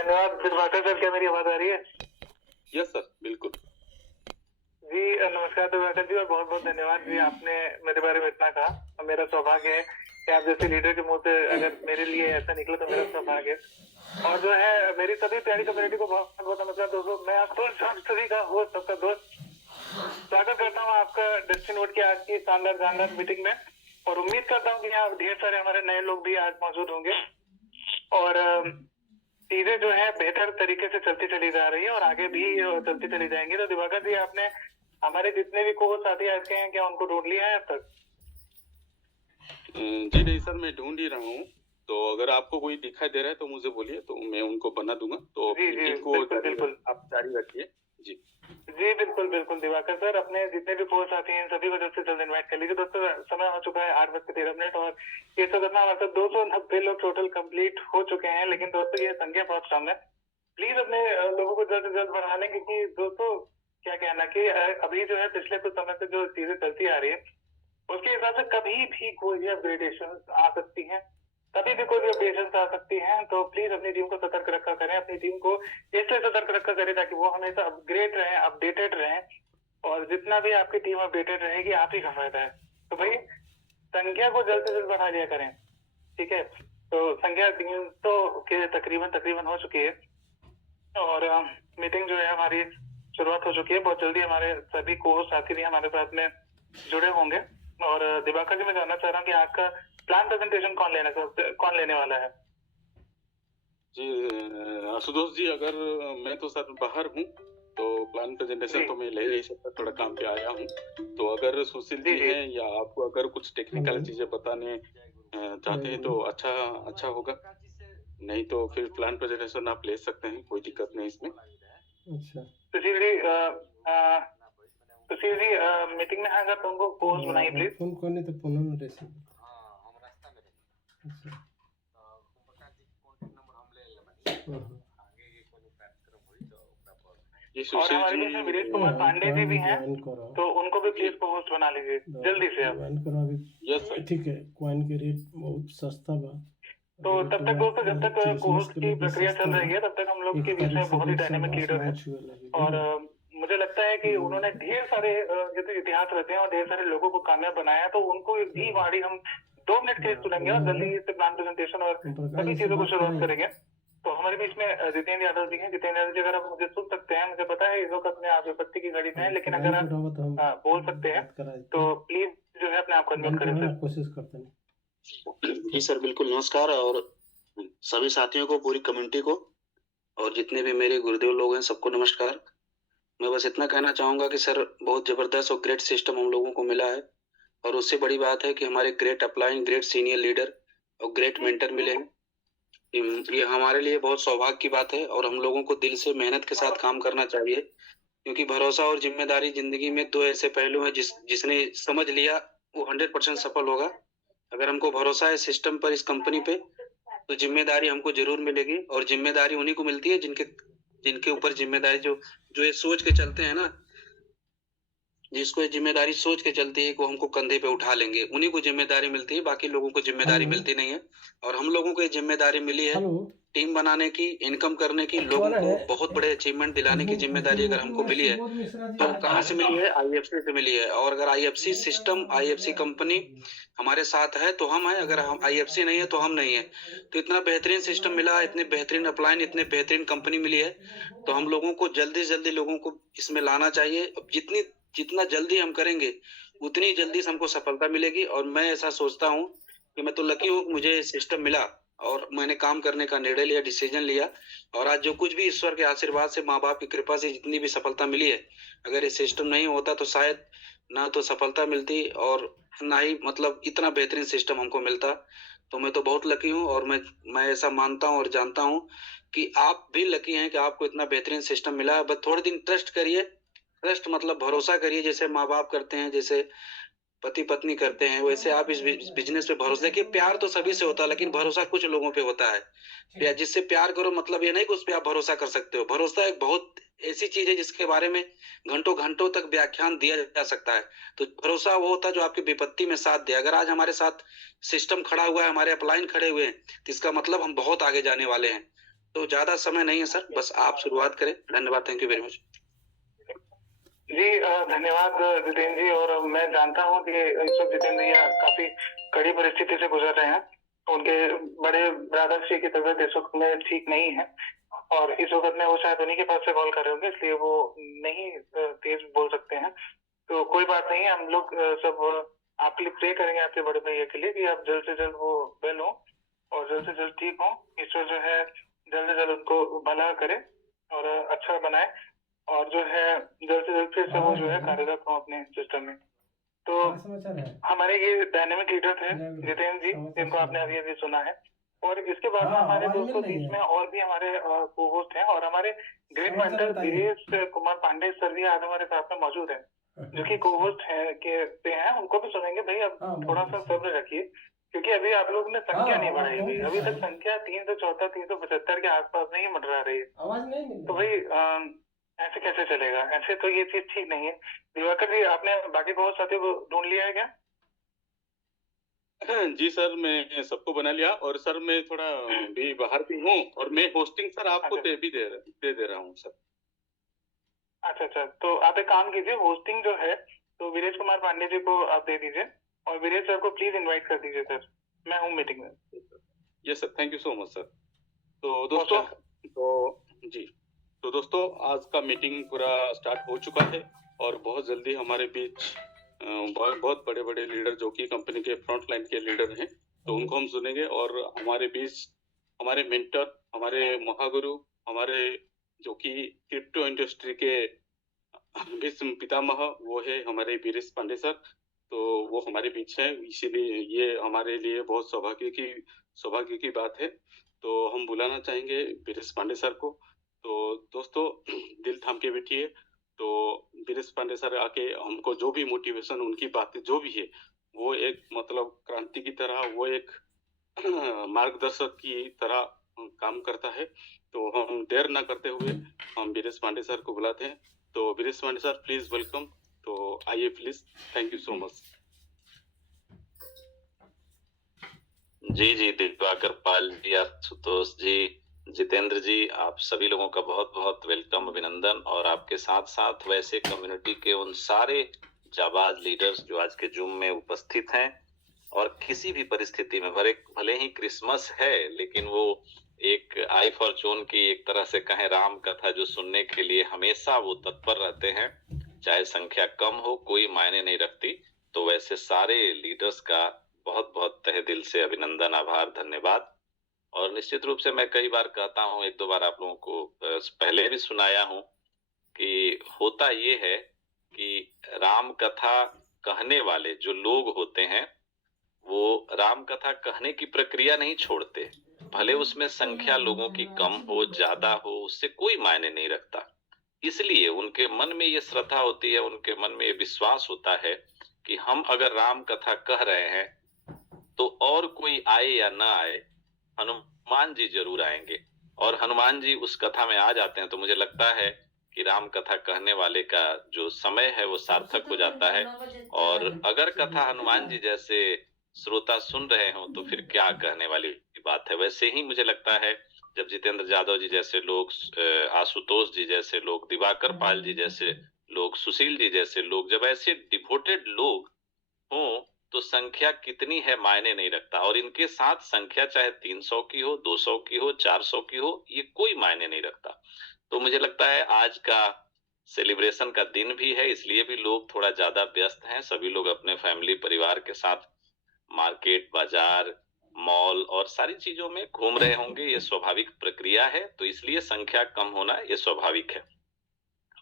धन्यवाद दिवाकर सर। क्या मेरी आवाज आ रही है? यस सर, बिल्कुल जी नमस्कार दिवाकर जी, और बहुत बहुत धन्यवाद जी, आपने मेरे बारे में इतना कहा। और मेरा सौभाग्य है कि आप जैसे लीडर के मुंह से अगर मेरे लिए ऐसा निकला तो मेरा सौभाग्य है। और जो है मेरी सभी प्यारी कम्युनिटी को बहुत बहुत नमस्कार दोस्तों। मैं आपको सभी का होस्ट, सबका दोस्त, स्वागत करता हूँ आपका डेस्टिनी नोट की आज की शानदार शानदार मीटिंग में। और उम्मीद करता हूँ कि यहाँ ढेर सारे हमारे नए लोग भी आज मौजूद होंगे और चीजें जो है बेहतर तरीके से चलती चली जा रही है और आगे भी चलती चली जाएंगी। तो दिवाकर जी, आपने हमारे जितने भी को साथी ऐसे हैं, क्या उनको ढूंढ लिया है अब तक? जी नहीं सर, मैं ढूंढ ही रहा हूँ। तो अगर आपको कोई दिखाई दे रहा है तो मुझे बोलिए, तो मैं उनको बना दूंगा। तो जी जी मीटिंग को बिल्कुल बिल्कुल आप जारी रखिए। जी जी बिल्कुल बिल्कुल दिवाकर सर, अपने जितने भी को साथी हैं सभी को जल्द से जल्द इन्वाइट कर लीजिए। दोस्तों समय हो चुका है 8:13 और ये सब करना हमारे साथ 290 लोग टोटल कंप्लीट हो चुके हैं। लेकिन दोस्तों ये संख्या बहुत कम है। प्लीज अपने लोगों को जल्द से जल्द बढ़ा लें, क्योंकि दोस्तों क्या कहना कि अभी जो है पिछले कुछ समय से जो चीजें चलती आ रही है उसके हिसाब से कभी भी कोई भी अपग्रेडेशन आ सकती है, कभी भी कोई भी अपडेशन आ सकती है। तो प्लीज अपनी टीम को सतर्क रखा करें, अपनी टीम को इसलिए सतर्क रखा करें ताकि वो हमेशा अपग्रेड रहे, अपडेटेड रहे। और जितना भी आपकी टीम अपडेटेड रहेगी आप ही का फायदा है। तो भाई संख्या को जल्द से जल्द बढ़ा लिया करें, ठीक है? तो संख्या 300 के तकरीबन हो चुकी है और मीटिंग जो है हमारी शुरुआत हो चुकी है। बहुत जल्दी हमारे सभी को साथी भी हमारे साथ में जुड़े होंगे। और दिवाकर जी, मैं जानना चाह रहा हूँ कि आपका प्लान प्रेजेंटेशन कौन लेने वाला है? जी आशुतोष जी, अगर मैं तो सर बाहर हूँ, तो प्लान प्रेजेंटेशन तो मैं ले नहीं सकता, थोड़ा काम पे आया हूँ। तो अगर सुशील जी हैं या आपको अगर कुछ टेक्निकल चीजें बताने चाहते हैं तो अच्छा होगा। नहीं तो फिर प्लान प्रेजेंटेशन आप ले सकते हैं, कोई दिक्कत नहीं इसमें। अच्छा सुशील जी मीटिंग में अगर तुमको पोस्ट बनाइए प्लीज। फोन करने तो फोन न रेसिव। अच्छा और हमारे बीच में वीरेश कुमार पांडे जी भी हैं, तो उनको भी प्लीज पोस्ट बना लीजिए जल्दी से आप। यस सर, ठीक है। कॉइन के रेट बहुत सस्ता बा। तो तब तक दोस्तों, जब तक कोर्स की प्रक्रिया चल रही है तब तक हम लोग के बीच में बहुत ही डायनेमिक लीडर है। और मुझे लगता है कि उन्होंने ढेर सारे जो इतिहास रहते हैं और ढेर सारे लोगों को कामयाब बनाया, तो उनको भी वाड़ी हम 2 मिनट के लिए सुनेंगे और जल्दी से प्लान प्रेजेंटेशन और सभी चीजों को शुरुआत करेंगे। तो हमारे बीच में जितेंद्र यादव जी हैं। जितेंद्र यादव जी, अगर आप मुझे सुन सकते हैं, मुझे पता है इस वक्त अपने आप विपत्ति की घड़ी में है, लेकिन अगर आप बोल सकते हैं तो प्लीज जो है अपने आप को अनम्यूट करें सर। कोशिश करते हैं। जी सर, बिल्कुल नमस्कार। और सभी साथियों को, पूरी कम्युनिटी को, और जितने भी मेरे गुरुदेव लोग हैं सबको नमस्कार। मैं बस इतना कहना चाहूंगा कि सर बहुत जबरदस्त और ग्रेट सिस्टम हम लोगों को मिला है, और उससे बड़ी बात है कि हमारे great upline, great senior leader और ग्रेट मेंटर मिले हैं। ये हमारे लिए बहुत सौभाग्य की बात है, और हम लोगों को दिल से मेहनत के साथ काम करना चाहिए, क्योंकि भरोसा और जिम्मेदारी जिंदगी में 2 ऐसे पहलू हैं जिसने समझ लिया वो 100% सफल होगा। अगर हमको भरोसा है सिस्टम पर, इस कंपनी पे, तो जिम्मेदारी हमको जरूर मिलेगी। और जिम्मेदारी उन्हीं को मिलती है जिनके ऊपर जिम्मेदारी जो ये सोच के चलते हैं ना, जिसको ये जिम्मेदारी सोच के चलती है कि वो हमको कंधे पे उठा लेंगे, उन्हीं को जिम्मेदारी मिलती है, बाकी लोगों को जिम्मेदारी मिलती नहीं है। और हम लोगों को ये जिम्मेदारी मिली है टीम बनाने की, इनकम करने की, लोगों को बहुत बड़े अचीवमेंट दिलाने की जिम्मेदारी अगर हमको मिली है तो कहाँ से मिली है? आईएफसी से मिली है। और अगर आईएफसी सिस्टम, आईएफसी कंपनी हमारे साथ है तो हम है, अगर हम आईएफसी नहीं है तो हम नहीं है। तो इतना बेहतरीन सिस्टम मिला, इतने बेहतरीन अपलाइन, इतने बेहतरीन कंपनी मिली है, तो हम लोगों को जल्दी से जल्दी लोगों को इसमें लाना चाहिए। अब जितना जल्दी हम करेंगे उतनी जल्दी से हमको सफलता मिलेगी। और मैं ऐसा सोचता हूँ कि मैं तो लकी हूँ कि मुझे सिस्टम मिला और मैंने काम करने का निर्णय लिया, डिसीजन लिया। और आज जो कुछ भी ईश्वर के आशीर्वाद से, माँ बाप की कृपा से जितनी भी सफलता मिली है, अगर ये सिस्टम नहीं होता तो शायद ना तो सफलता मिलती और ना ही मतलब इतना बेहतरीन सिस्टम हमको मिलता। तो मैं तो बहुत लकी हूँ, और मैं ऐसा मानता हूँ और जानता हूँ कि आप भी लकी हैं कि आपको इतना बेहतरीन सिस्टम मिला है। बस थोड़े दिन ट्रस्ट करिए। ट्रस्ट मतलब भरोसा करिए, जैसे माँ बाप करते हैं, जैसे पति पत्नी करते हैं, वैसे आप इस बिजनेस पे भरोसा। देखिए, प्यार तो सभी से होता है, लेकिन भरोसा कुछ लोगों पे होता है। जिससे प्यार करो मतलब ये नहीं कि उस पे आप भरोसा कर सकते हो। भरोसा एक बहुत ऐसी चीज है जिसके बारे में घंटों घंटों तक व्याख्यान दिया जा सकता है। तो भरोसा वो होता है जो आपकी विपत्ति में साथ दे। अगर आज हमारे साथ सिस्टम खड़ा हुआ है, हमारे अपलाइन खड़े हुए हैं, तो इसका मतलब हम बहुत आगे जाने वाले हैं। तो ज्यादा समय नहीं है सर, बस आप शुरुआत करें। धन्यवाद, थैंक यू वेरी मच। जी धन्यवाद जितेंद्र जी। और मैं जानता हूँ कि इस वक्त जितेंद्र जी काफी कड़ी परिस्थिति से गुजर रहे हैं। उनके बड़े ब्रदर जी की तबीयत इस वक्त में ठीक नहीं है और इस वक्त में वो शायद उन्हीं के पास से कॉल कर रहे होंगे, इसलिए वो नहीं तेज बोल सकते हैं। तो कोई बात नहीं, हम लोग सब आपके लिए प्रे करेंगे, आपके बड़े भैया के लिए, कि आप जल्द से जल्द वो वेल हो और जल्द से जल्द ठीक हो। ईश्वर जो है जल्द से जल्द उनको भला करे और अच्छा बनाए और जो है जल्द से जल्द फिर से वो जो है कार्यरत हो अपने सिस्टम में। तो समाचार है। हमारे ये डायनेमिक लीडर थे जितेंद्र जी, जिनको आपने अभी अभी सुना है। और इसके बाद में हमारे दोस्तों बीच में और भी हमारे को होस्ट हैं और हमारे great mentor Viresh Kumar Pandey sir भी आज हमारे साथ में मौजूद है, जो कि को होस्ट है के हैं। उनको भी सुनेंगे। भाई अब थोड़ा सा सब्र रखिए, क्योंकि अभी आप लोगों ने संख्या नहीं बढ़ाई हुई। अभी तक संख्या 314 375 के आसपास नहीं मंडरा रही है। आवाज नहीं मिल तो भाई ऐसे कैसे चलेगा? ऐसे तो ये चीज ठीक नहीं है। दिवाकर जी, आपने बाकी बहुत साथियों को ढूंढ लिया है क्या? जी सर, मैं सबको बना लिया और सर मैं थोड़ा भी बाहर भी हूँ और मैं होस्टिंग सर आपको दे रहा हूँ सर। अच्छा, तो आप एक काम कीजिए, होस्टिंग जो है तो वीरेश कुमार पांडे जी को आप दे दीजिए और वीरेश सर को प्लीज इनवाइट कर दीजिए सर, मैं हूँ मीटिंग में। Yes sir, thank you so much sir. तो दोस्तों आज का मीटिंग पूरा स्टार्ट हो चुका है और बहुत जल्दी हमारे बीच बहुत बड़े बड़े लीडर जो कि कंपनी के फ्रंट लाइन के लीडर हैं, तो उनको हम सुनेंगे। और हमारे बीच हमारे मेंटर, हमारे महागुरु, हमारे जो कि क्रिप्टो इंडस्ट्री के विश्व पितामह वो है हमारे वीरेश पांडे सर। तो वो हमारे बीच है, इसीलिए ये हमारे लिए बहुत सौभाग्य की बात है। तो हम बुलाना चाहेंगे वीरेश पांडे सर को। तो दोस्तों दिल थाम के बैठिए। तो वीरेश पांडे सर आके हमको जो भी मोटिवेशन, उनकी बातें जो भी है, वो एक मतलब क्रांति की तरह, वो एक मार्गदर्शक की तरह काम करता है। तो हम देर ना करते हुए हम वीरेश पांडे सर को बुलाते हैं। तो Viresh Pandey sir please welcome. तो आइए please, thank you so much. जी दिवाकर पाल जी, आशुतोष जी, जितेंद्र जी, आप सभी लोगों का बहुत बहुत वेलकम, अभिनंदन। और आपके साथ साथ वैसे कम्युनिटी के उन सारे जाबाज लीडर्स जो आज के जूम में उपस्थित हैं और किसी भी परिस्थिति में, भले ही क्रिसमस है, लेकिन वो एक आई फॉर्चून की एक तरह से कहें राम कथा जो सुनने के लिए हमेशा वो तत्पर रहते हैं, चाहे संख्या कम हो, कोई मायने नहीं रखती। तो वैसे सारे लीडर्स का बहुत बहुत तहे दिल से अभिनंदन, आभार, धन्यवाद। और निश्चित रूप से मैं कई बार कहता हूँ, एक दो बार आप लोगों को पहले भी सुनाया हूँ कि होता ये है कि राम कथा कहने वाले जो लोग होते हैं वो राम कथा कहने की प्रक्रिया नहीं छोड़ते, भले उसमें संख्या लोगों की कम हो ज्यादा हो, उससे कोई मायने नहीं रखता। इसलिए उनके मन में ये श्रद्धा होती है, उनके मन में ये विश्वास होता है कि हम अगर राम कथा कह रहे हैं तो और कोई आए या ना आए, हनुमान जी जरूर आएंगे। और हनुमान जी उस कथा में आ जाते हैं तो मुझे लगता है कि राम कथा कहने वाले का जो समय है वो सार्थक हो जाता है। और अगर कथा हनुमान जी जैसे श्रोता सुन रहे हो तो फिर क्या कहने वाली बात है। वैसे ही मुझे लगता है जब जितेंद्र जादव जी जैसे लोग, आशुतोष जी जैसे लोग, दिवाकर पाल जी जैसे लोग, सुशील जी जैसे लोग, जब ऐसे डिवोटेड लोग हों तो संख्या कितनी है मायने नहीं रखता। और इनके साथ संख्या चाहे 300 की हो, 200 की हो, 400 की हो, ये कोई मायने नहीं रखता। तो मुझे लगता है आज का सेलिब्रेशन का दिन भी है, इसलिए भी लोग थोड़ा ज्यादा व्यस्त हैं। सभी लोग अपने फैमिली परिवार के साथ मार्केट, बाजार, मॉल और सारी चीजों में घूम रहे होंगे, ये स्वाभाविक प्रक्रिया है। तो इसलिए संख्या कम होना ये स्वाभाविक है,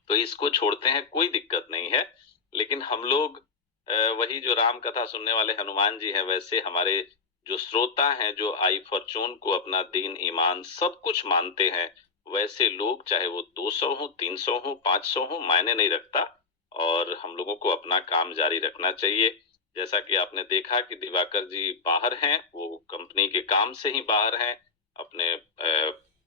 तो इसको छोड़ते हैं, कोई दिक्कत नहीं है। लेकिन हम लोग वही जो राम कथा सुनने वाले हनुमान जी हैं, वैसे हमारे जो श्रोता हैं जो आई फॉर्चून को अपना दीन ईमान सब कुछ मानते हैं, वैसे लोग चाहे वो 200 हो, 300 हो, 500 हो, मायने नहीं रखता। और हम लोगों को अपना काम जारी रखना चाहिए। जैसा कि आपने देखा कि दिवाकर जी बाहर हैं, वो कंपनी के काम से ही बाहर हैं, अपने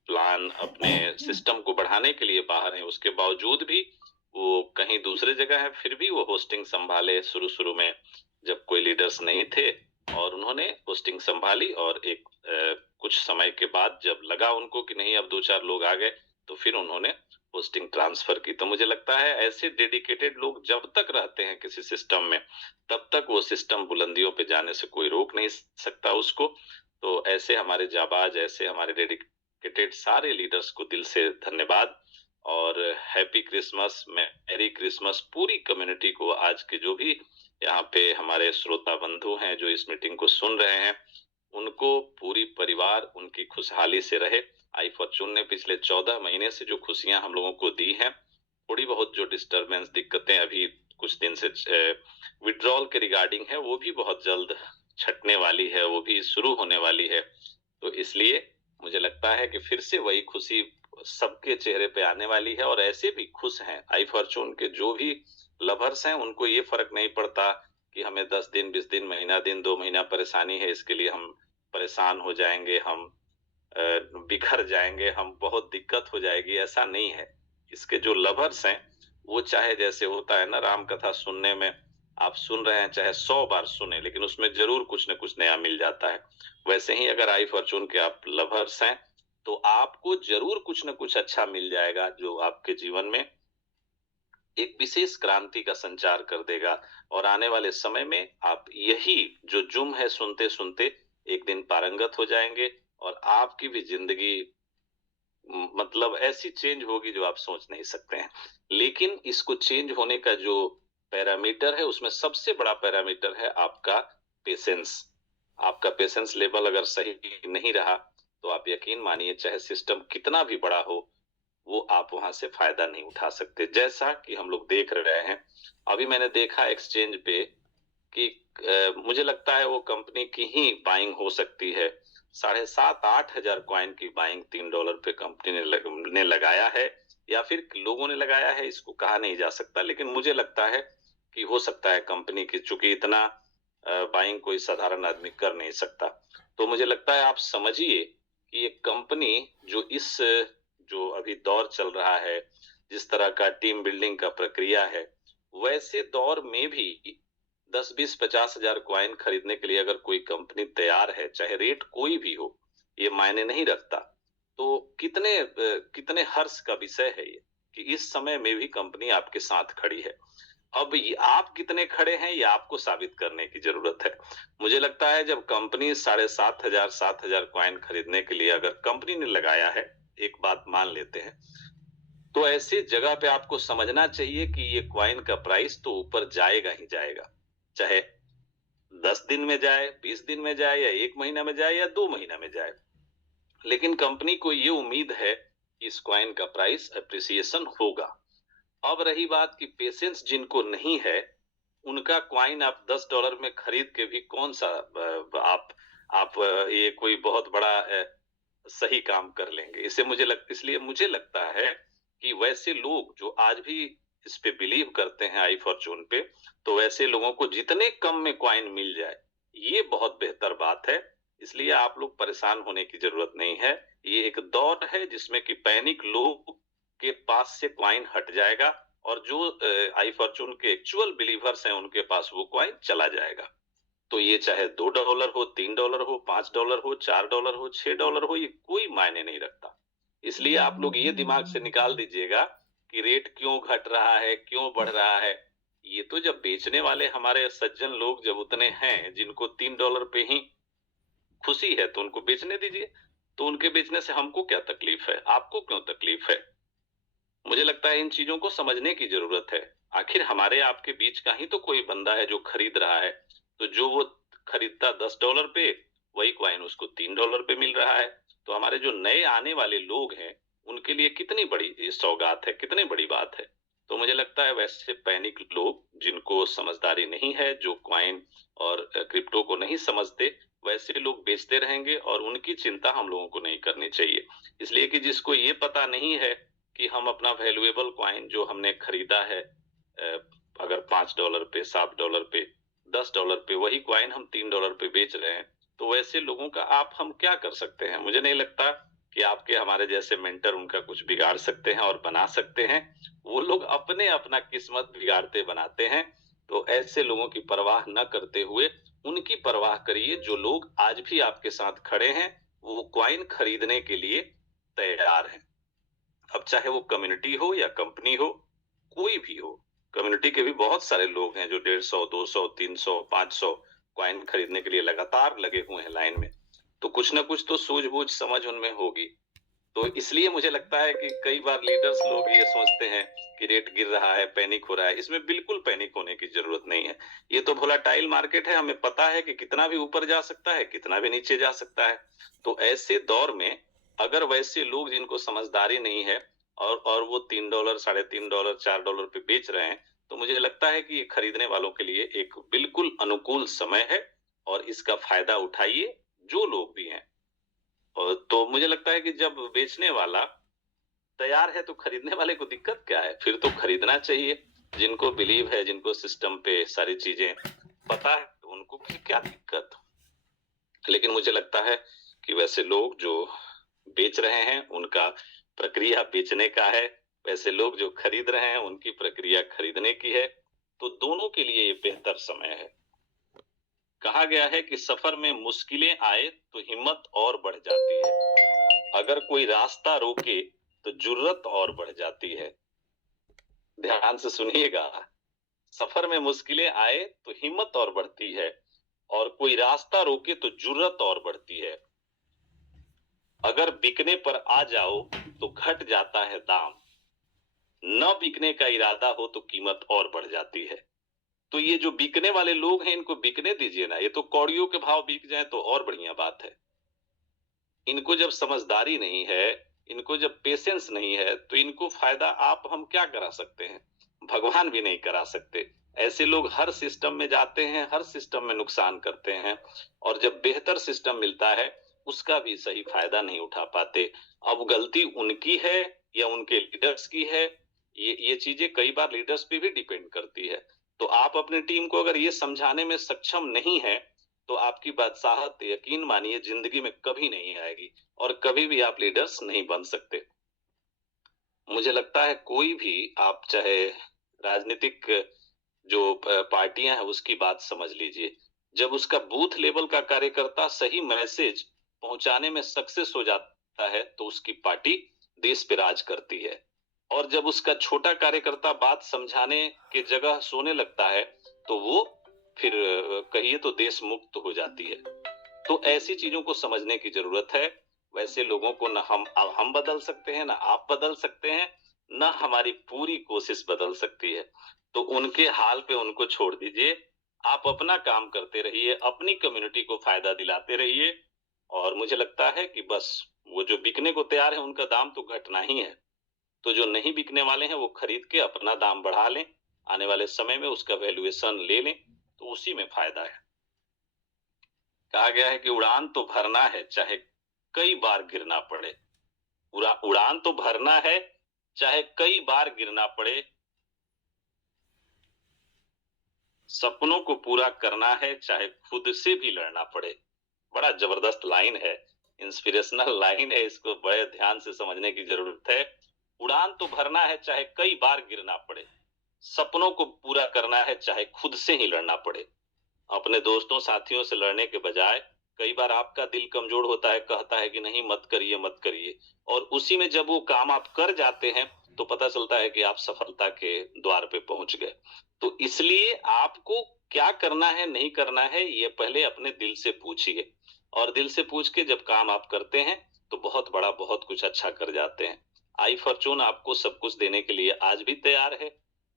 प्लान, अपने सिस्टम को बढ़ाने के लिए बाहर हैं। उसके बावजूद भी वो कहीं दूसरे जगह है, फिर भी वो होस्टिंग संभाले। शुरू में जब कोई लीडर्स नहीं थे और उन्होंने पोस्टिंग संभाली और एक कुछ समय के बाद जब लगा उनको कि नहीं अब 2-4 लोग आ गए तो फिर उन्होंने पोस्टिंग ट्रांसफर की। तो मुझे लगता है ऐसे डेडिकेटेड लोग जब तक रहते हैं किसी सिस्टम में तब तक वो सिस्टम बुलंदियों पे जाने से कोई रोक नहीं सकता उसको। तो ऐसे हमारे जाबाज, ऐसे हमारे डेडिकेटेड सारे लीडर्स को दिल से धन्यवाद और हैप्पी क्रिसमस, मैरी क्रिसमस पूरी कम्युनिटी को। आज के जो भी यहाँ पे हमारे श्रोता बंधु हैं जो इस मीटिंग को सुन रहे हैं उनको पूरी परिवार उनकी खुशहाली से रहे। आई फॉर्चून ने पिछले 14 महीने से जो खुशियां हम लोगों को दी हैं, थोड़ी बहुत जो डिस्टरबेंस दिक्कतें अभी कुछ दिन से विड्रॉल के रिगार्डिंग है वो भी बहुत जल्द छटने वाली है, वो भी शुरू होने वाली है। तो इसलिए मुझे लगता है कि फिर से वही खुशी सबके चेहरे पे आने वाली है और ऐसे भी खुश हैं आई फॉर्चून के जो भी लवर्स हैं उनको ये फर्क नहीं पड़ता कि हमें 10 दिन, 20 दिन, महीना दिन, 2 महीना परेशानी है, इसके लिए हम परेशान हो जाएंगे, हम बिखर जाएंगे, हम बहुत दिक्कत हो जाएगी, ऐसा नहीं है। इसके जो लवर्स हैं वो चाहे जैसे होता है ना राम कथा सुनने में, आप सुन रहे हैं चाहे 100 बार सुने लेकिन उसमें जरूर कुछ न कुछ नया मिल जाता है। वैसे ही अगर आई फॉर्चून के आप लवर्स हैं तो आपको जरूर कुछ न कुछ अच्छा मिल जाएगा जो आपके जीवन में एक विशेष क्रांति का संचार कर देगा और आने वाले समय में आप यही जो जुम है सुनते सुनते एक दिन पारंगत हो जाएंगे और आपकी भी जिंदगी मतलब ऐसी चेंज होगी जो आप सोच नहीं सकते हैं। लेकिन इसको चेंज होने का जो पैरामीटर है उसमें सबसे बड़ा पैरामीटर है आपका पेशेंस। आपका पेशेंस लेवल अगर सही नहीं रहा तो आप यकीन मानिए चाहे सिस्टम कितना भी बड़ा हो वो आप वहां से फायदा नहीं उठा सकते। जैसा कि हम लोग देख रहे हैं, अभी मैंने देखा एक्सचेंज पे कि मुझे लगता है वो कंपनी की ही बाइंग हो सकती है। 7,500-8 हजार कॉइन की बाइंग $3 पे कंपनी ने लगाया है या फिर लोगों ने लगाया है, इसको कहा नहीं जा सकता, लेकिन मुझे लगता है कि हो सकता है कंपनी की, चूंकि इतना बाइंग कोई साधारण आदमी कर नहीं सकता। तो मुझे लगता है आप समझिए कि एक कंपनी जो अभी दौर चल रहा है, जिस तरह का टीम बिल्डिंग का प्रक्रिया है, वैसे दौर में भी 10, 20, 50 हजार कॉइन खरीदने के लिए अगर कोई कंपनी तैयार है, चाहे रेट कोई भी हो, ये मायने नहीं रखता। तो कितने हर्ष का विषय है ये कि इस समय में भी कंपनी आपके साथ खड़ी है। अब ये आप कितने खड़े हैं ये आपको साबित करने की जरूरत है। मुझे लगता है जब कंपनी 7,500 कॉइन खरीदने के लिए अगर कंपनी ने लगाया है, एक बात मान लेते हैं, तो ऐसी जगह पे आपको समझना चाहिए कि ये कॉइन का प्राइस तो ऊपर जाएगा ही जाएगा, चाहे 10 दिन में जाए, 20 दिन में जाए या 1 महीना में जाए या 2 महीना में जाए। लेकिन कंपनी को ये उम्मीद है कि इस कॉइन का प्राइस अप्रिसिएशन होगा। अब रही बात कि पेशेंस जिनको नहीं है उनका कॉइन आप $10 में खरीद के भी कौन सा आप ये कोई बहुत बड़ा सही काम कर लेंगे। इसलिए मुझे लगता है कि वैसे लोग जो आज भी इस पे बिलीव करते हैं आई फॉर्चून पे, तो वैसे लोगों को जितने कम में कॉइन मिल जाए ये बहुत बेहतर बात है। इसलिए आप लोग परेशान होने की जरूरत नहीं है। ये एक दौर है जिसमें कि पैनिक लोग के पास से कॉइन हट जाएगा और जो आई फॉर्चून के एक्चुअल बिलीवर्स हैं उनके पास वो कॉइन चला जाएगा। तो ये चाहे $2 हो, $3 हो, $5 हो, $4 हो, $6 हो, ये कोई मायने नहीं रखता। इसलिए आप लोग ये दिमाग से निकाल दीजिएगा कि रेट क्यों घट रहा है, क्यों बढ़ रहा है। ये तो जब बेचने वाले हमारे सज्जन लोग जब उतने हैं जिनको $3 पे ही खुशी है तो उनको बेचने दीजिए। तो उनके बेचने से हमको क्या तकलीफ है, आपको क्यों तकलीफ है। मुझे लगता है इन चीजों को समझने की जरूरत है। आखिर हमारे आपके बीच का ही तो कोई बंदा है जो खरीद रहा है, तो जो वो खरीदता $10 पे वही कॉइन उसको $3 पे मिल रहा है। तो हमारे जो नए आने वाले लोग हैं उनके लिए कितनी बड़ी सौगात है, कितनी बड़ी बात है। तो मुझे लगता है वैसे पैनिक लोग जिनको समझदारी नहीं है, जो कॉइन और क्रिप्टो को नहीं समझते, वैसे लोग बेचते रहेंगे और उनकी चिंता हम लोगों को नहीं करनी चाहिए। इसलिए कि जिसको ये पता नहीं है कि हम अपना वैल्यूएबल कॉइन जो हमने खरीदा है अगर $5 पे, $7 पे, $10 पे, वही कॉइन हम $3 पे बेच रहे हैं, तो वैसे लोगों का हम क्या कर सकते हैं। मुझे नहीं लगता कि आपके हमारे जैसे मेंटर उनका कुछ बिगाड़ सकते हैं और बना सकते हैं। वो लोग अपना किस्मत बिगाड़ते बनाते हैं। तो ऐसे लोगों की परवाह न करते हुए उनकी परवाह करिए जो लोग आज भी आपके साथ खड़े हैं, वो कॉइन खरीदने के लिए तैयार हैं। अब चाहे वो कम्युनिटी हो या कंपनी हो, कोई भी हो, कम्युनिटी के भी बहुत सारे लोग हैं जो 150, 200, 300, 500 कॉइन खरीदने के लिए लगातार लगे हुए हैं लाइन में। तो कुछ ना कुछ तो सूझबूझ समझ उनमें होगी। तो इसलिए मुझे लगता है कि कई बार लीडर्स लोग ये सोचते हैं कि रेट गिर रहा है, पैनिक हो रहा है। इसमें बिल्कुल पैनिक होने की जरूरत नहीं है। ये तो वोलेटाइल मार्केट है, हमें पता है कि कितना भी ऊपर जा सकता है, कितना भी नीचे जा सकता है। तो ऐसे दौर में अगर वैसे लोग जिनको समझदारी नहीं है और वो $3, $3.5, $4 पे बेच रहे हैं, तो मुझे लगता है कि ये खरीदने वालों के लिए एक बिल्कुल अनुकूल समय है और इसका फायदा उठाइए जो लोग भी हैं। तो मुझे लगता है कि जब बेचने वाला तैयार है तो खरीदने वाले को दिक्कत क्या है? फिर तो खरीदना चाहिए। जिनको बिलीव है, जिनको सिस्टम पे सारी चीजें पता है, उनको फिर क्या दिक्कत? लेकिन मुझे लगता है कि वैसे लोग जो बेच रहे हैं उनका प्रक्रिया बेचने का है, वैसे लोग जो खरीद रहे हैं उनकी प्रक्रिया खरीदने की है। तो दोनों के लिए ये बेहतर समय है। कहा गया है कि सफर में मुश्किलें आए तो हिम्मत और बढ़ जाती है, अगर कोई रास्ता रोके तो जुर्रत और बढ़ जाती है। ध्यान से सुनिएगा, सफर में मुश्किलें आए तो हिम्मत और बढ़ती है और कोई रास्ता रोके तो जुर्रत और बढ़ती है। अगर बिकने पर आ जाओ तो घट जाता है दाम, न बिकने का इरादा हो तो कीमत और बढ़ जाती है। तो ये जो बिकने वाले लोग हैं इनको बिकने दीजिए ना, ये तो कौड़ियों के भाव बिक जाए तो और बढ़िया बात है। इनको जब समझदारी नहीं है, इनको जब पेशेंस नहीं है, तो इनको फायदा आप हम क्या करा सकते हैं? भगवान भी नहीं करा सकते। ऐसे लोग हर सिस्टम में जाते हैं, हर सिस्टम में नुकसान करते हैं और जब बेहतर सिस्टम मिलता है उसका भी सही फायदा नहीं उठा पाते। अब गलती उनकी है या उनके लीडर्स की है, ये चीजें कई बार लीडर्स पे भी डिपेंड करती है। तो आप अपनी टीम को अगर ये समझाने में सक्षम नहीं है तो आपकी बादशाहत यकीन मानिए जिंदगी में कभी नहीं आएगी और कभी भी आप लीडर्स नहीं बन सकते। मुझे लगता है कोई भी, आप चाहे राजनीतिक जो पार्टियां हैं उसकी बात समझ लीजिए, जब उसका बूथ लेवल का कार्यकर्ता सही मैसेज पहुंचाने में सक्सेस हो जाता है तो उसकी पार्टी देश पे राज करती है, और जब उसका छोटा कार्यकर्ता बात समझाने के जगह सोने लगता है तो वो फिर कहिए तो देश मुक्त हो जाती है। तो ऐसी चीजों को समझने की जरूरत है। वैसे लोगों को ना हम बदल सकते हैं, ना आप बदल सकते हैं, ना हमारी पूरी कोशिश बदल सकती है। तो उनके हाल पे उनको छोड़ दीजिए, आप अपना काम करते रहिए, अपनी कम्युनिटी को फायदा दिलाते रहिए और मुझे लगता है कि बस वो जो बिकने को तैयार है उनका दाम तो घटना ही है। तो जो नहीं बिकने वाले हैं वो खरीद के अपना दाम बढ़ा लें, आने वाले समय में उसका वैल्यूएशन ले लें, तो उसी में फायदा है। कहा गया है कि उड़ान तो भरना है चाहे कई बार गिरना पड़े। उड़ान तो भरना है चाहे कई बार गिरना पड़े, सपनों को पूरा करना है चाहे खुद से भी लड़ना पड़े। बड़ा जबरदस्त लाइन है, इंस्पिरेशनल लाइन है, इसको बड़े ध्यान से समझने की जरूरत है। उड़ान तो भरना है चाहे कई बार गिरना पड़े, सपनों को पूरा करना है चाहे खुद से ही लड़ना पड़े। अपने दोस्तों साथियों से लड़ने के बजाय कई बार आपका दिल कमजोर होता है, कहता है कि नहीं मत करिए मत करिए, और उसी में जब वो काम आप कर जाते हैं तो पता चलता है कि आप सफलता के द्वार पे पहुंच गए। तो इसलिए आपको क्या करना है नहीं करना है ये पहले अपने दिल से पूछिए, और दिल से पूछ के जब काम आप करते हैं तो बहुत बड़ा बहुत कुछ अच्छा कर जाते हैं। आई फॉर्चून आपको सब कुछ देने के लिए आज भी तैयार है,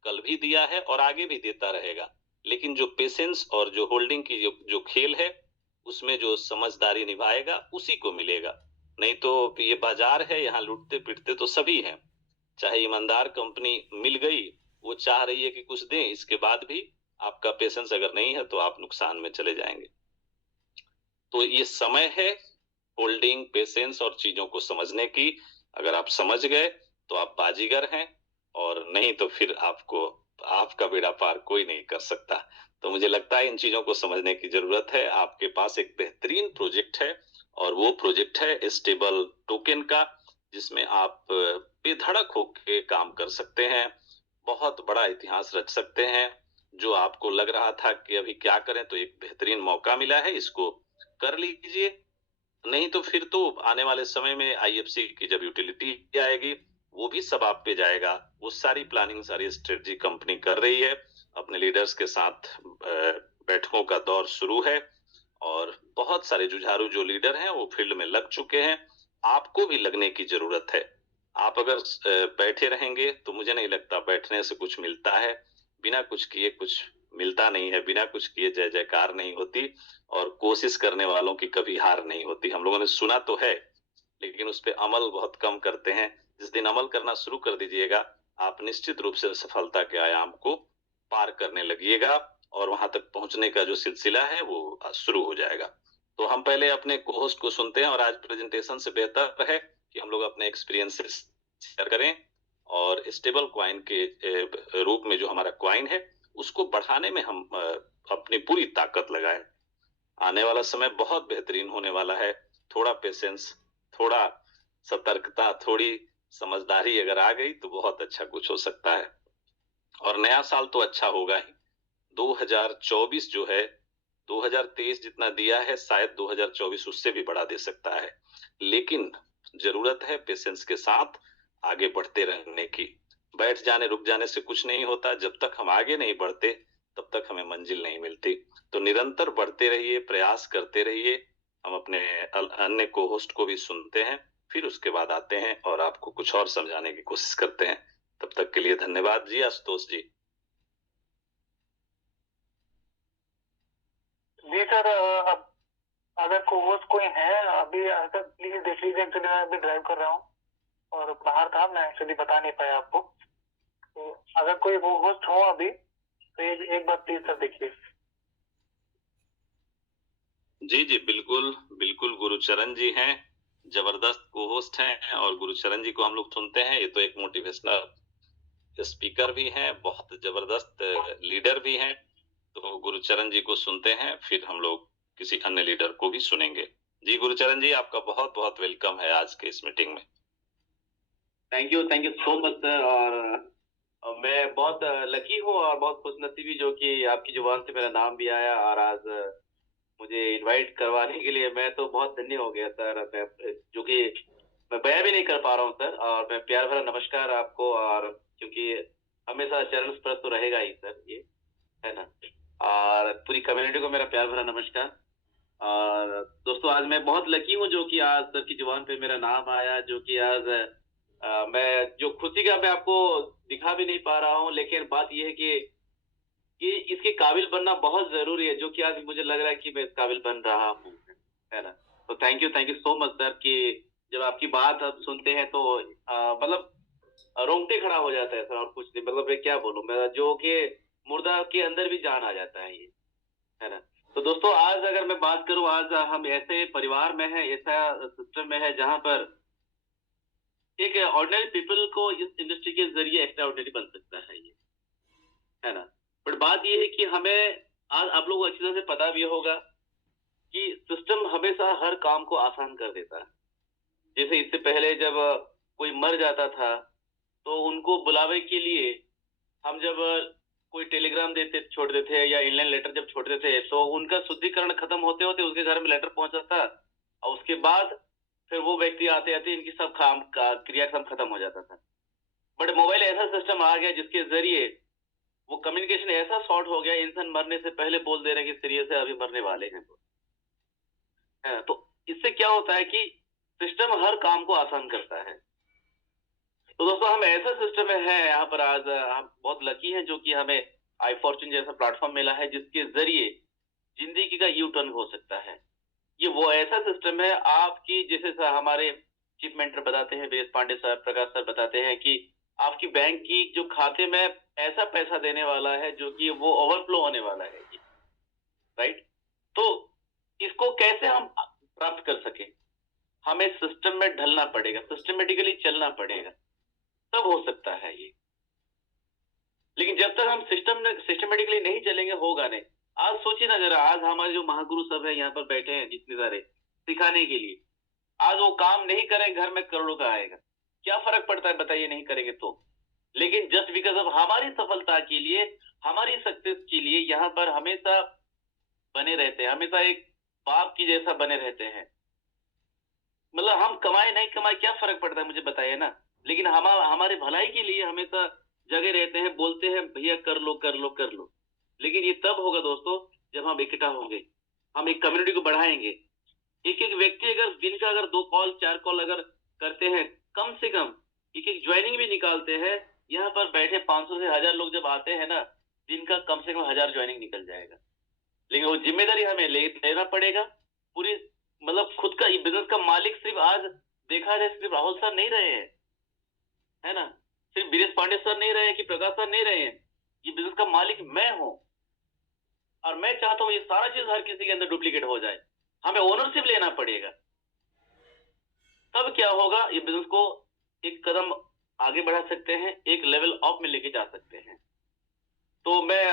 कल भी दिया है और आगे भी देता रहेगा। लेकिन जो पेशेंस और जो होल्डिंग की जो खेल है उसमें जो समझदारी निभाएगा उसी को मिलेगा। नहीं तो ये बाजार है, यहाँ लूटते पिटते तो सभी हैं। चाहे ईमानदार कंपनी मिल गई, वो चाह रही है कि कुछ दें, इसके बाद भी आपका पेशेंस अगर नहीं है तो आप नुकसान में चले जाएंगे। तो ये समय है होल्डिंग, पेशेंस और चीजों को समझने की। अगर आप समझ गए तो आप बाजीगर हैं, और नहीं तो फिर आपका बेड़ा पार कोई नहीं कर सकता। तो मुझे लगता है इन चीजों को समझने की जरूरत है। आपके पास एक बेहतरीन प्रोजेक्ट है और वो प्रोजेक्ट है स्टेबल टोकन का, जिसमें आप बेधड़क होकर काम कर सकते हैं, बहुत बड़ा इतिहास रच सकते हैं। जो आपको लग रहा था कि अभी क्या करें, तो एक बेहतरीन मौका मिला है, इसको कर लीजिए। नहीं तो फिर तो आने वाले समय में आईएफसी की जब यूटिलिटी आएगी, वो भी सब आप पे जाएगा। वो सारी प्लानिंग, सारी स्ट्रेटजी कंपनी कर रही है। अपने लीडर्स के साथ बैठकों का दौर शुरू है और बहुत सारे जुझारू जो लीडर हैं वो फील्ड में लग चुके हैं। आपको भी लगने की जरूरत है। आप अगर बैठे रहेंगे तो मुझे नहीं लगता बैठने से कुछ मिलता है। बिना कुछ किए कुछ मिलता नहीं है, बिना कुछ किए जय जयकार नहीं होती, और कोशिश करने वालों की कभी हार नहीं होती। हम लोगों ने सुना तो है, लेकिन उस पर अमल बहुत कम करते हैं। जिस दिन अमल करना शुरू कर दीजिएगा, आप निश्चित रूप से सफलता के आयाम को पार करने लगिएगा और वहां तक पहुंचने का जो सिलसिला है वो शुरू हो जाएगा। तो हम पहले अपने को होस्ट को सुनते हैं, और आज प्रेजेंटेशन से बेहतर है कि हम लोग अपने एक्सपीरियंसेस शेयर करें और स्टेबल क्वाइन के रूप में जो हमारा क्वाइन है उसको बढ़ाने में हम अपनी पूरी ताकत लगाएं। आने वाला समय बहुत बेहतरीन होने वाला है। थोड़ा पेशेंस, थोड़ा सतर्कता, थोड़ी समझदारी अगर आ गई तो बहुत अच्छा कुछ हो सकता है। और नया साल तो अच्छा होगा ही। 2024 जो है 2023 जितना दिया है, शायद 2024 उससे भी बड़ा दे सकता है। लेकिन जरूरत है पेशेंस के साथ आगे बढ़ते रहने की। बैठ जाने, रुक जाने से कुछ नहीं होता। जब तक हम आगे नहीं बढ़ते तब तक हमें मंजिल नहीं मिलती। तो निरंतर बढ़ते रहिए, प्रयास करते रहिए। हम अपने अन्य को होस्ट को भी सुनते हैं, फिर उसके बाद आते हैं और आपको कुछ और समझाने की कोशिश करते हैं। तब तक के लिए धन्यवाद जी। आशुतोष जी। जी सर, अब अगर को-होस्ट कोई है अभी सर प्लीज देख लीजिए। एक्चुअली मैं अभी ड्राइव कर रहा हूँ और बाहर था, मैं एक्चुअली बता नहीं पाया आपको। तो अगर कोई वो होस्ट हो अभी तो एक बार प्लीज सर देखिए। जी जी, बिल्कुल बिल्कुल। गुरुचरण जी हैं, जबरदस्त को होस्ट हैं, और गुरुचरण जी को हम लोग सुनते हैं। ये तो एक मोटिवेशनल स्पीकर भी हैं, बहुत जबरदस्त लीडर भी हैं। तो गुरुचरण जी को सुनते हैं, फिर हम लोग किसी अन्य लीडर को भी सुनेंगे। जी गुरुचरण जी, आपका बहुत बहुत वेलकम है आज के इस मीटिंग में। Thank you so much sir. और मैं बहुत लकी हूँ और बहुत खुशनसीबी जो कि आपकी जुबान से मेरा नाम भी आया, और आज मुझे इनवाइट करवाने के लिए मैं तो बहुत धन्य हो गया सर। मैं जो कि मैं बयां भी नहीं कर पा रहा हूँ सर। और मैं प्यार भरा नमस्कार आपको, और क्योंकि हमेशा चरण स्पर्श तो रहेगा ही सर, ये है ना। और पूरी कम्युनिटी को मेरा प्यार भरा नमस्कार। और दोस्तों, आज मैं बहुत लकी हूँ जो कि आज सर की जुबान पे मेरा नाम आया, जो कि आज मैं जो खुशी का मैं आपको दिखा भी नहीं पा रहा हूँ, लेकिन बात यह है कि इसके काबिल बनना बहुत जरूरी है, जो कि आज मुझे लग रहा है कि मैं इस काबिल बन रहा हूँ, है ना। तो thank you so much sir. कि जब आपकी बात अब सुनते हैं तो मतलब रोंगटे खड़ा हो जाता है सर, और कुछ नहीं। मतलब मैं क्या बोलूं, मेरा जो कि मुर्दा के अंदर भी जान आ जाता है, ये है ना। तो दोस्तों, आज अगर मैं बात करूं, आज हम ऐसे परिवार में हैं, ऐसा सिस्टम में है जहां पर एक ऑर्डिनरी पीपल को इस इंडस्ट्री के जरिए एक्स्ट्रा ऑर्डिनरी बन सकता है, ये है ना। बट बात ये है कि हमें आज आप लोगों को अच्छी तरह से पता भी होगा कि सिस्टम हमेशा हर काम को आसान कर देता है। जैसे इससे पहले जब कोई मर जाता था तो उनको बुलावे के लिए हम जब कोई टेलीग्राम छोड़ते थे या इनलाइन लेटर जब छोड़ते थे, तो उनका शुद्धिकरण खत्म होते होते उसके घर में लेटर पहुंचा था, और उसके बाद फिर वो व्यक्ति आते आते इनकी सब काम का क्रियाक्रम खत्म हो जाता था। बट मोबाइल ऐसा सिस्टम आ गया जिसके जरिए वो कम्युनिकेशन ऐसा शॉर्ट हो गया, इंसान मरने से पहले बोल दे रहे हैं कि सीरियस है, अभी मरने वाले हैं, है। तो इससे क्या होता है कि सिस्टम हर काम को आसान करता है। तो दोस्तों, हम ऐसा सिस्टम में है यहाँ पर, आज हम बहुत लकी हैं जो कि हमें आई फॉर्च्यून जैसा प्लेटफॉर्म मिला है, जिसके जरिए जिंदगी का यू टर्न हो सकता है। ये वो ऐसा सिस्टम है आपकी, जैसे हमारे चीफ मेंटर बताते हैं, वेद पांडे सर, प्रकाश सर बताते हैं कि आपकी बैंक की जो खाते में ऐसा पैसा देने वाला है जो कि वो ओवरफ्लो होने वाला है, राइट। तो इसको कैसे हम प्राप्त कर सके, हमें सिस्टम में ढलना पड़ेगा, सिस्टमेटिकली चलना पड़ेगा, तब हो सकता है ये। लेकिन जब तक हम सिस्टमेटिकली नहीं चलेंगे, होगा नहीं। आज सोचिए ना जरा, आज हमारे जो महागुरु सब है यहाँ पर बैठे हैं जितने सारे सिखाने के लिए, आज वो काम नहीं करें, घर में करोड़ों का आएगा, क्या फर्क पड़ता है बताइए, नहीं करेंगे तो। लेकिन जस्ट बिकॉज ऑफ हमारी सफलता के लिए, हमारी सक्सेस के लिए यहाँ पर हमेशा बने रहते हैं, हमेशा एक बाप की जैसा बने रहते हैं। मतलब हम कमाए नहीं कमाए क्या फर्क पड़ता है मुझे बताइए ना, लेकिन हमारे भलाई के लिए हमेशा जगह रहते हैं, बोलते हैं भैया कर लो कर लो कर लो। लेकिन ये तब होगा दोस्तों जब हम इकट्ठा होंगे, हम एक कम्युनिटी को बढ़ाएंगे। एक एक व्यक्ति अगर दिन का अगर 2 कॉल 4 कॉल अगर करते हैं, कम से कम एक एक ज्वाइनिंग भी निकालते हैं, यहाँ पर बैठे 500 से 1000 लोग जब आते हैं ना, दिन का कम से कम 1000 ज्वाइनिंग निकल जाएगा। लेकिन वो जिम्मेदारी हमें लेना पड़ेगा पूरी। मतलब खुद का बिजनेस का मालिक सिर्फ आज देखा जाए सिर्फ राहुल सर नहीं रहे हैं, है ना, सिर्फ बीरेश पांडे सर नहीं रहे हैं कि प्रकाश सर नहीं रहे हैं, ये बिजनेस का मालिक मैं हूं। और मैं चाहता हूं ये सारा चीज हर किसी के अंदर डुप्लीकेट हो जाए, हमें ओनरशिप लेना पड़ेगा। तब क्या होगा, ये बिजनेस को एक कदम आगे बढ़ा सकते हैं, एक लेवल अप में लेके जा सकते हैं। तो मैं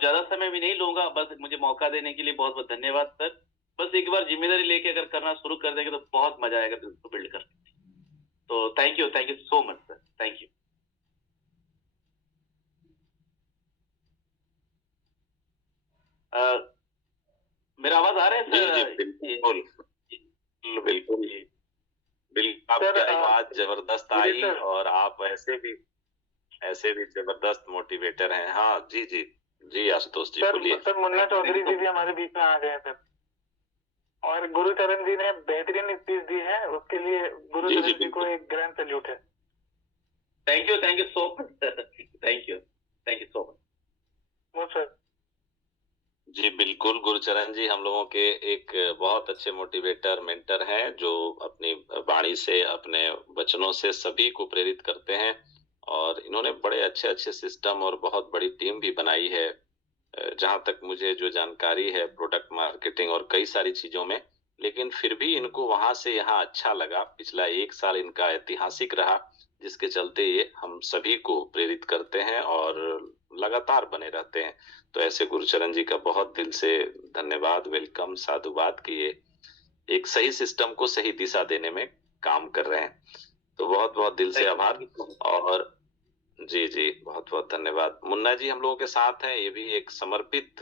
ज्यादा समय भी नहीं लूंगा, बस मुझे मौका देने के लिए बहुत बहुत धन्यवाद सर। बस एक बार जिम्मेदारी लेके अगर करना शुरू कर देंगे तो बहुत मजा आएगा बिजनेस को बिल्ड करने में। तो thank you so much sir, thank you. मेरा आवाज आ रहा है जी सर? जी बिल्कुल बिल्कुल बिल्कुल आपकी सर, आवाज जबरदस्त जी आई, सर। और आप ऐसे भी जबरदस्त मोटिवेटर हैं। हाँ जी जी जी आशुतोष जी बोलिए। सर मुन्ना चौधरी जी भी हमारे बीच में आ गए हैं सर, और गुरुचरण जी ने बेहतरीन स्पीच दी है, उसके लिए गुरुचरण जी को बिल्कुल। एक ग्रैंड सैल्यूट है। Thank you so much sir, thank you so much. वो सर जी बिल्कुल, गुरुचरण जी हम लोगों के एक बहुत अच्छे मोटिवेटर मेंटर हैं, जो अपनी वाणी से, अपने वचनों से सभी को प्रेरित करते हैं। और इन्होंने बड़े अच्छे अच्छे सिस्टम और बहुत बड़ी टीम भी बनाई है, जहां तक मुझे जो जानकारी है प्रोडक्ट मार्केटिंग और कई सारी चीजों में। लेकिन फिर भी इनको वहां से यहाँ अच्छा लगा। पिछला 1 साल इनका ऐतिहासिक रहा, जिसके चलते ये हम सभी को प्रेरित करते हैं और लगातार बने रहते हैं। तो ऐसे गुरुचरण जी का बहुत दिल से धन्यवाद, वेलकम, साधुवाद कि ये एक सही सिस्टम को सही दिशा देने में काम कर रहे हैं। तो बहुत बहुत दिल से आभार। और जी जी बहुत बहुत धन्यवाद। मुन्ना जी हम लोगों के साथ हैं, ये भी एक समर्पित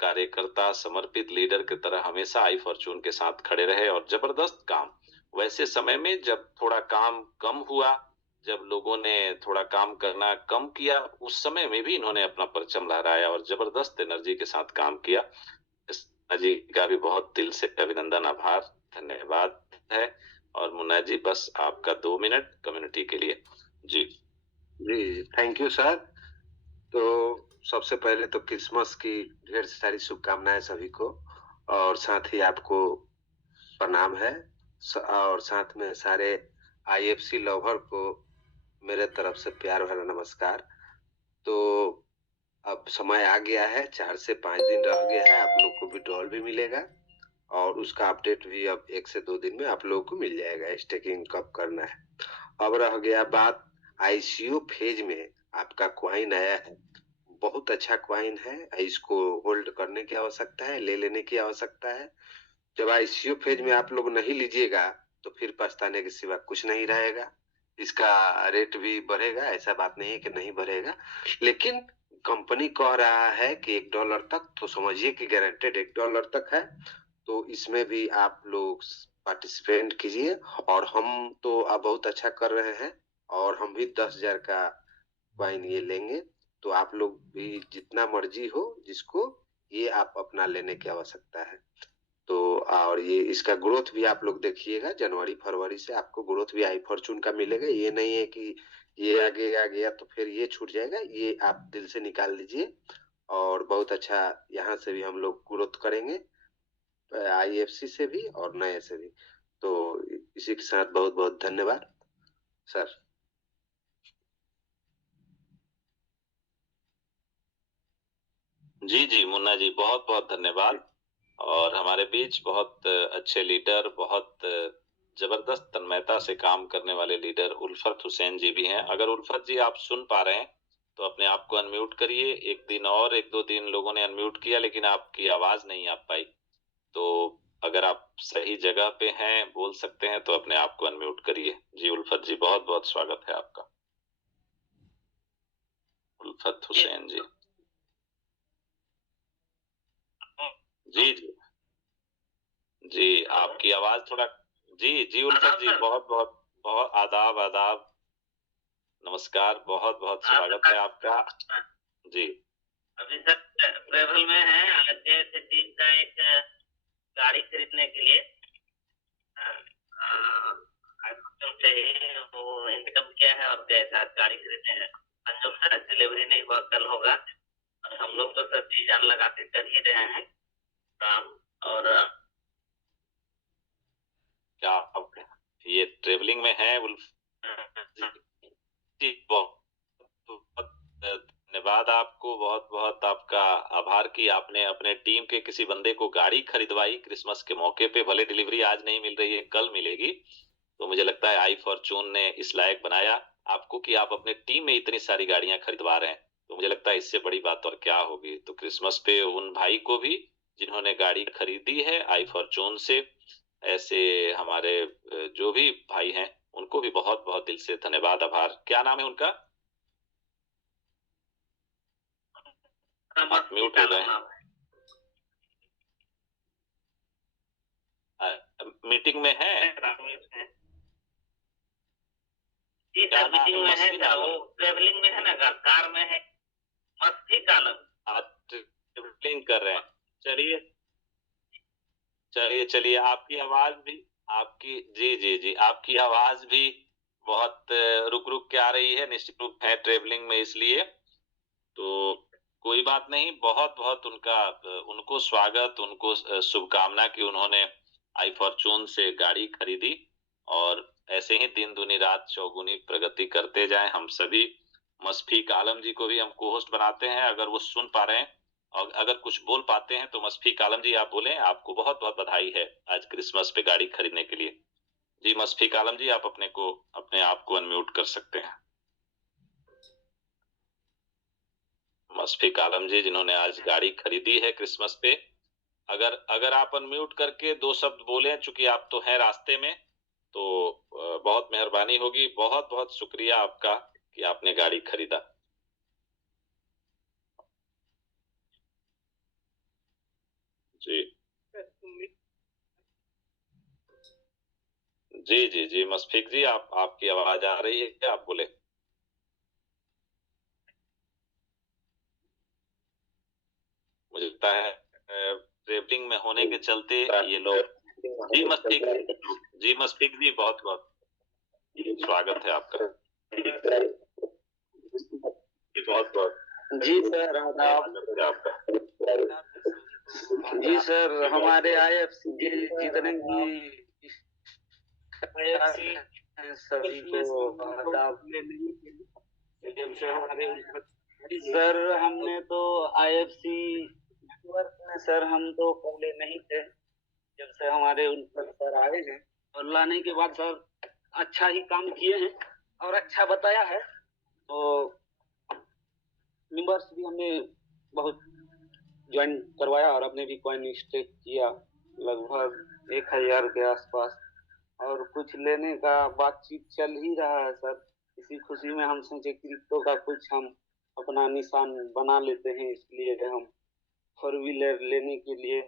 कार्यकर्ता, समर्पित लीडर की तरह हमेशा आई फॉर्चून के साथ खड़े रहे, और जबरदस्त काम। वैसे समय में जब थोड़ा काम कम हुआ, जब लोगों ने थोड़ा काम करना कम किया, उस समय में भी इन्होंने अपना परचम लहराया और जबरदस्त एनर्जी के साथ काम किया। इस जी का भी बहुत दिल से अभिनंदन, आभार, धन्यवाद है। और मुन्ना जी बस आपका 2 मिनट कम्युनिटी के लिए। जी जी थैंक यू सर। तो सबसे पहले तो क्रिसमस की ढेर सारी शुभकामनाएं सभी को, और साथ ही आपको प्रणाम है, और साथ में सारे आईएफसी लवर को मेरे तरफ से प्यार भरा नमस्कार। तो अब समय आ गया है, 4 से 5 दिन रह गया है, आप लोग को विड्रॉल भी मिलेगा, और उसका अपडेट भी अब 1 से 2 दिन में आप लोगों को मिल जाएगा, स्टेकिंग कब करना है। अब रह गया बात आईसीयू फेज में आपका क्वाइन आया है, बहुत अच्छा क्वाइन है, इसको होल्ड करने की आवश्यकता है, ले लेने की आवश्यकता है। जब आईसीयू फेज में आप लोग नहीं लीजिएगा तो फिर पछताने के सिवा कुछ नहीं रहेगा। इसका रेट भी बढ़ेगा, ऐसा बात नहीं है कि नहीं बढ़ेगा, लेकिन कंपनी कह रहा है कि $1 तक, तो समझिए कि गारंटेड $1 तक है। तो इसमें भी आप लोग पार्टिसिपेट कीजिए, और हम तो अब बहुत अच्छा कर रहे हैं, और हम भी 10,000 का क्वाइन ये लेंगे। तो आप लोग भी जितना मर्जी हो जिसको, ये आप अपना लेने की आवश्यकता है। तो और ये इसका ग्रोथ भी आप लोग देखिएगा, जनवरी फरवरी से आपको ग्रोथ भी आई फॉर्चून का मिलेगा। ये नहीं है कि ये आगे आ गया तो फिर ये छूट जाएगा, ये आप दिल से निकाल दीजिए। और बहुत अच्छा यहाँ से भी हम लोग ग्रोथ करेंगे, आईएफसी से भी और नए से भी। तो इसी के साथ बहुत बहुत धन्यवाद सर। जी जी मुन्ना जी बहुत बहुत धन्यवाद। और हमारे बीच बहुत अच्छे लीडर, बहुत जबरदस्त तन्मयता से काम करने वाले लीडर उल्फत हुसैन जी भी हैं। अगर उल्फत जी आप सुन पा रहे हैं तो अपने आप को अनम्यूट करिए। एक दिन और 1-2 दिन लोगों ने अनम्यूट किया लेकिन आपकी आवाज नहीं आ पाई, तो अगर आप सही जगह पे हैं, बोल सकते हैं, तो अपने आप को अनम्यूट करिए। जी उल्फत जी बहुत बहुत स्वागत है आपका। उल्फत हुसैन जी। जी जी जी, आपकी आवाज थोड़ा। जी जी उल्फत जी, बहुत बहुत बहुत आदाब आदाब, नमस्कार, बहुत बहुत स्वागत है आपका। जी अभी सर ट्रेवल में है, अजय से टीम का एक गाड़ी खरीदने के लिए चाहिए, वो इनकम क्या है और कैसा गाड़ी खरीदने हैं। संजोग सर डिलीवरी नहीं हुआ, कल होगा। और हम लोग तो सर जी जान लगा के कर ही रहे हैं काम। और क्या आप ये ट्रेवलिंग में है जी, बहुत बहुत धन्यवाद आपको, बहुत बहुत आपका आभार कि आपने अपने टीम के किसी बंदे को गाड़ी खरीदवाई क्रिसमस के मौके पे। भले डिलीवरी आज नहीं मिल रही है, कल मिलेगी। तो मुझे लगता है आई फॉर्चून ने इस लायक बनाया आपको कि आप अपने टीम में इतनी सारी गाड़ियां खरीदवा रहे हैं। तो मुझे लगता है इससे बड़ी बात और क्या होगी। तो क्रिसमस पे उन भाई को भी जिन्होंने गाड़ी खरीदी है आई फॉर्चून से, ऐसे हमारे जो भी भाई हैं उनको भी बहुत बहुत दिल से धन्यवाद, आभार। क्या नाम है उनका? आप म्यूट हो गए। मीटिंग में है? जी सर मीटिंग में है सर, वो ट्रेवलिंग में है ना, कार में है। मस्ती कालम आप ट्रेवलिंग कर रहे हैं? चलिए चलिए चलिए, आपकी आवाज भी, आपकी जी जी जी, आपकी आवाज भी बहुत रुक रुक के आ रही है। निश्चित रूप है ट्रेवलिंग में, इसलिए तो कोई बात नहीं। बहुत बहुत उनको स्वागत, उनको शुभकामना कि उन्होंने आई फॉर्चून से गाड़ी खरीदी, और ऐसे ही दिन दुनी रात चौगुनी प्रगति करते जाएं हम सभी। मस्फीक आलम जी को भी हम को होस्ट बनाते हैं, अगर वो सुन पा रहे हैं और अगर कुछ बोल पाते हैं तो मस्फीक आलम जी आप बोलें। आपको बहुत बहुत बधाई है आज क्रिसमस पे गाड़ी खरीदने के लिए। जी मस्फीक आलम जी, आप अपने आप को अनम्यूट कर सकते हैं। मस्फीक आलम जी जिन्होंने आज गाड़ी खरीदी है क्रिसमस पे, अगर आप अनम्यूट करके 2 शब्द बोलें, चूंकि आप तो हैं रास्ते में, तो बहुत मेहरबानी होगी। बहुत बहुत शुक्रिया आपका कि आपने गाड़ी खरीदा। जी जी जी जी मस्फीक जी, आपकी आवाज आ रही है क्या? आप बोले। मुझे लगता है ट्रेवलिंग में होने के चलते ये लोग। जी मस्फीक जी, बहुत बहुत स्वागत है आपका। बहुत बहुत जी सर आदाब। आपका। जी सर, हमारे IFC के जितने भी सभी को आदाब। सर हमने तो IFC नेटवर्क में सर हम तो पहले नहीं थे, जब से हमारे उल्फत सर आए हैं और लाने के बाद सर अच्छा ही काम किए हैं और अच्छा बताया है। तो मेंबर्स भी हमने बहुत ज्वाइन करवाया और अपने भी कॉइन स्टेक किया, लगभग 1000 के आसपास, और कुछ लेने का बातचीत चल ही रहा है सर। इसी खुशी में हम सोचे क्रिप्टो का कुछ हम अपना निशान बना लेते हैं, इसलिए हम 4 व्हीलर लेने के लिए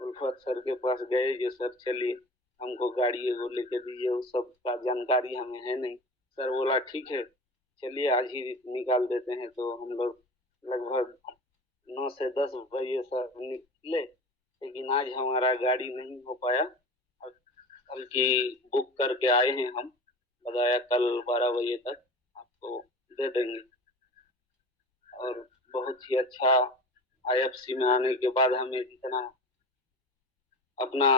उल्फत सर के पास गए। जो सर चलिए हमको गाड़ी वो लेके दीजिए, उस सब का जानकारी हमें है नहीं। सर बोला ठीक है चलिए आज ही निकाल देते हैं। तो हम लोग लगभग 9 से 10 बजे सर निकले, लेकिन आज हमारा गाड़ी नहीं हो पाया, बल्कि बुक करके आए हैं हम। बताया कल 12 बजे तक आपको दे देंगे। और बहुत ही अच्छा IFC में आने के बाद हमें जितना अपना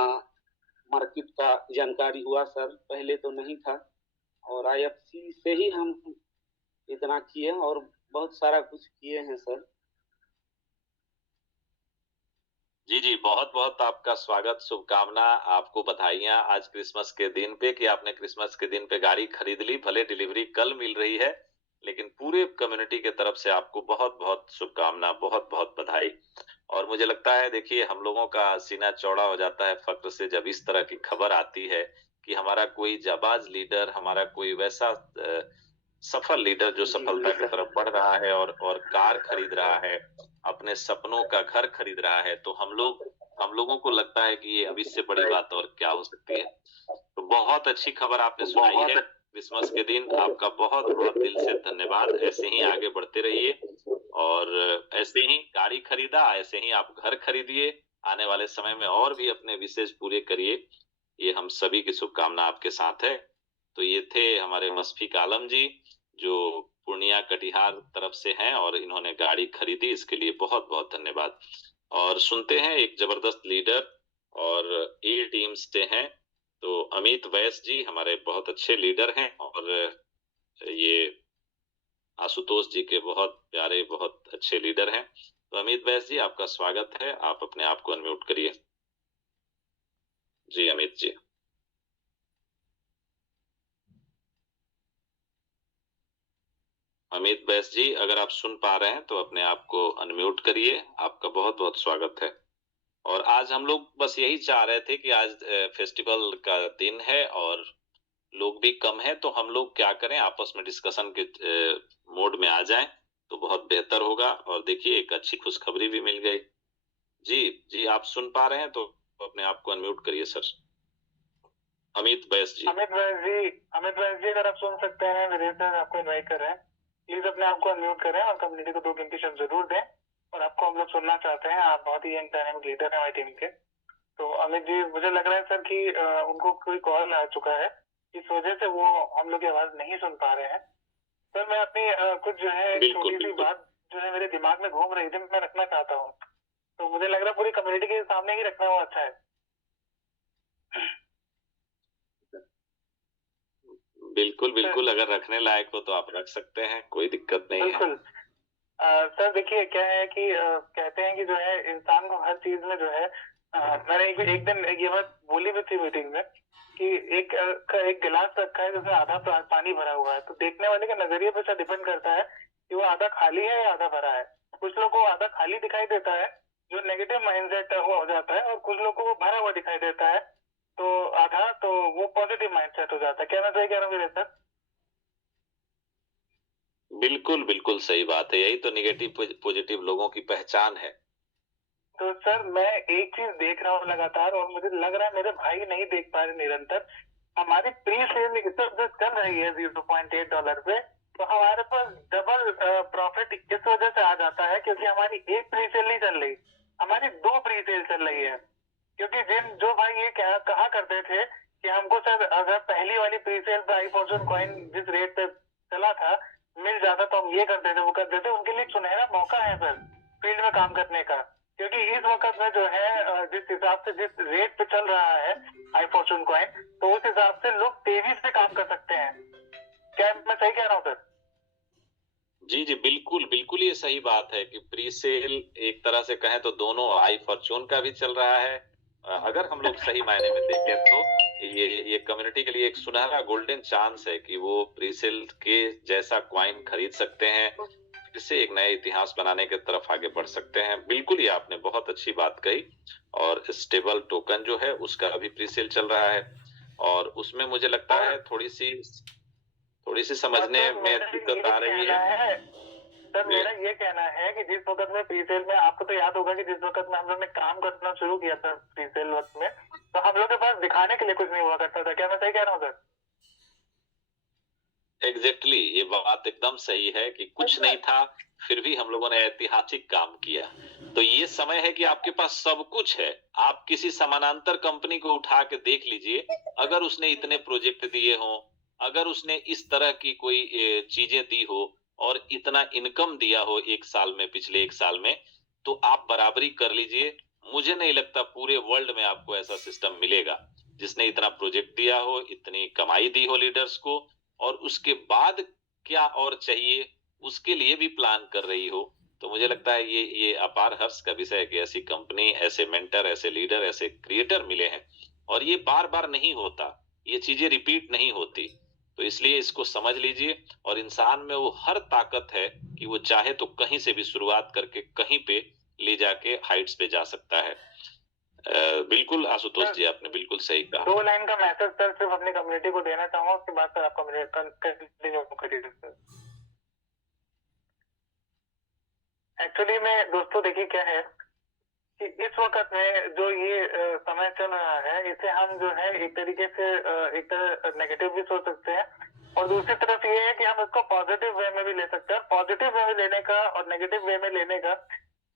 मार्केट का जानकारी हुआ सर, पहले तो नहीं था, और IFC से ही हम इतना किए और बहुत सारा कुछ किए हैं सर। जी जी, बहुत बहुत आपका स्वागत, शुभकामना, आपको बधाइयां आज क्रिसमस के दिन पे कि आपने क्रिसमस के दिन पे गाड़ी खरीद ली। भले डिलीवरी कल मिल रही है, लेकिन पूरे कम्युनिटी के तरफ से आपको बहुत बहुत शुभकामना, बहुत बहुत बधाई। और मुझे लगता है देखिए, हम लोगों का सीना चौड़ा हो जाता है फक्र से जब इस तरह की खबर आती है कि हमारा कोई जाबाज लीडर, हमारा कोई वैसा सफल लीडर जो सफलता की तरफ बढ़ रहा है और कार खरीद रहा है, अपने सपनों का घर खरीद रहा है, तो हम लोगों को लगता है कि ये अब इससे बड़ी बात और क्या हो सकती है। तो बहुत अच्छी खबर आपने सुनाई है क्रिसमस के दिन। आपका बहुत बहुत दिल से धन्यवाद। ऐसे ही आगे बढ़ते रहिए और ऐसे ही गाड़ी खरीदा, ऐसे ही आप घर खरीदिए, आने वाले समय में और भी अपने विशेष पूरे करिए। ये हम सभी की शुभकामना आपके साथ है। तो ये थे हमारे मशफिक आलम जी जो पूर्णिया कटिहार तरफ से हैं और इन्होंने गाड़ी खरीदी, इसके लिए बहुत बहुत धन्यवाद। और सुनते हैं एक जबरदस्त लीडर और ए टीम से हैं, तो अमित वैस जी हमारे बहुत अच्छे लीडर हैं और ये आशुतोष जी के बहुत प्यारे बहुत अच्छे लीडर हैं। तो अमित वैस जी आपका स्वागत है, आप अपने आप को अनम्यूट करिए। जी अमित जी। अमित वैस जी अगर आप सुन पा रहे हैं तो अपने आप को अनम्यूट करिए। आपका बहुत बहुत स्वागत है। और आज हम लोग बस यही चाह रहे थे कि आज फेस्टिवल का दिन है और लोग भी कम हैं, तो हम लोग क्या करें, आपस में डिस्कशन के मोड में आ जाएं तो बहुत बेहतर होगा। और देखिए एक अच्छी खुशखबरी भी मिल गई। जी आप सुन पा रहे हैं तो अपने आप को अनम्यूट करिए सर। अमित वैस जी। अमित वैस जी अगर आप सुन सकते हैं, विदेश सर आपको इनवाइट कर रहे हैं, प्लीज अपने आप को अनम्यूट करें और कम्युनिटी को 2 कीमती शब्द जरूर दें। और आपको हम लोग सुनना चाहते हैं, आप बहुत ही यंग डायनामिक लीडर हैं हमारी टीम के। तो अमित जी मुझे लग रहा है सर कि उनको कोई कॉल आ चुका है, इस वजह से वो हम लोग की आवाज नहीं सुन पा रहे हैं। सर मैं अपनी कुछ जो है छोटी सी बात जो है मेरे दिमाग में घूम रही थी, मैं रखना चाहता हूँ। तो मुझे लग रहा है पूरी कम्युनिटी के सामने ही रखना वो अच्छा है। बिल्कुल अगर रखने लायक हो तो आप रख सकते हैं, कोई दिक्कत नहीं है। बिल्कुल सर देखिए क्या है कि कहते हैं कि जो है इंसान को हर चीज में जो है मैंने एक दिन ये बात बोली भी थी मीटिंग में कि एक गिलास रखा है जिसमें आधा पानी भरा हुआ है, तो देखने वाले के नजरिए पर डिपेंड करता है कि वो आधा खाली है या आधा भरा है। कुछ लोग को आधा खाली दिखाई देता है जो नेगेटिव माइंडसेट हो जाता है, और कुछ लोग को वो भरा हुआ दिखाई देता है तो आधा, तो वो पॉजिटिव माइंडसेट हो जाता है। क्या मैं सही कह रहा हूँ सर? बिल्कुल सही बात है, यही तो नेगेटिव पॉजिटिव लोगों की पहचान है। तो सर मैं एक चीज देख रहा हूँ लगातार, और मुझे लग रहा है मेरे भाई नहीं देख पा रहे निरंतर। हमारी प्री सेल जो चल रही है $0.8 पे, तो हमारे पास डबल प्रॉफिट इस वजह से आ जाता है क्योंकि हमारी एक प्री सेल नहीं चल रही, हमारी 2 प्री सेल चल रही है। क्योंकि जो भाई ये कहा करते थे कि हमको सर अगर पहली वाली प्री सेल पे iFortune कॉइन जिस रेट पे चला था मिल जाता तो हम ये करते थे वो करते थे, उनके लिए सुनहरा मौका है सर फील्ड में काम करने का। क्योंकि इस वक्त में जो है जिस हिसाब से जिस रेट पे चल रहा है iFortune कॉइन, तो उस हिसाब से लोग तेजी से काम कर सकते हैं। क्या मैं सही कह रहा हूँ सर? जी बिल्कुल ये सही बात है कि प्री सेल एक तरह से कहें तो दोनों iFortune का भी चल रहा है। अगर हम लोग सही मायने में देखें तो ये कम्युनिटी के लिए एक सुनहरा गोल्डन चांस है कि वो प्री सेल के जैसा क्वाइन खरीद सकते हैं, इससे एक नए इतिहास बनाने की तरफ आगे बढ़ सकते हैं। बिल्कुल ये आपने बहुत अच्छी बात कही। और स्टेबल टोकन जो है उसका अभी प्री सेल चल रहा है और उसमें मुझे लगता है थोड़ी सी समझने में दिक्कत आ रही है। सर मेरा ये कहना है कि जिस वक्त में प्री सेल में, आपको तो याद होगा कि जिस वक्त में हम लोग ने काम करना शुरू किया था प्री सेल वक्त में, तो हम लोग के पास दिखाने के लिए कुछ नहीं हुआ करता था। क्या मैं सही कह रहा हूँ सर? एग्जैक्टली ये बात एकदम सही है कि कुछ नहीं था, फिर भी हम लोगों ने ऐतिहासिक काम किया। तो ये समय है कि आपके पास सब कुछ है। आप किसी समानांतर कंपनी को उठा के देख लीजिए, अगर उसने इतने प्रोजेक्ट दिए हों, अगर उसने इस तरह की कोई चीजें दी हो और इतना इनकम दिया हो एक साल में, पिछले एक साल में, तो आप बराबरी कर लीजिए। मुझे नहीं लगता पूरे वर्ल्ड में आपको ऐसा सिस्टम मिलेगा जिसने इतना प्रोजेक्ट दिया हो, इतनी कमाई दी हो लीडर्स को, और उसके बाद क्या और चाहिए उसके लिए भी प्लान कर रही हो। तो मुझे लगता है ये अपार हर्ष का विषय है कि ऐसी कंपनी, ऐसे मेंटर, ऐसे लीडर, ऐसे क्रिएटर मिले हैं। और ये बार बार नहीं होता, ये चीजें रिपीट नहीं होती। तो इसलिए इसको समझ लीजिए। और इंसान में वो हर ताकत है कि वो चाहे तो कहीं से भी शुरुआत करके कहीं पे ले जाके हाइट्स पे जा सकता है। बिल्कुल आशुतोष जी, आपने बिल्कुल सही कहा। 2 लाइन का मैसेज सर सिर्फ अपनी कम्युनिटी को देना चाहूंगा, उसके बाद सर आपका मेरे कंटिन्यू करिए सर। एक्चुअली में दोस्तों देखिए क्या है कि इस वक्त में जो ये समय चल रहा है, इसे हम जो है एक तरीके से एक तरह नेगेटिव भी सोच सकते हैं, और दूसरी तरफ ये है कि हम इसको पॉजिटिव वे में भी ले सकते हैं। पॉजिटिव वे में लेने का और नेगेटिव वे में लेने का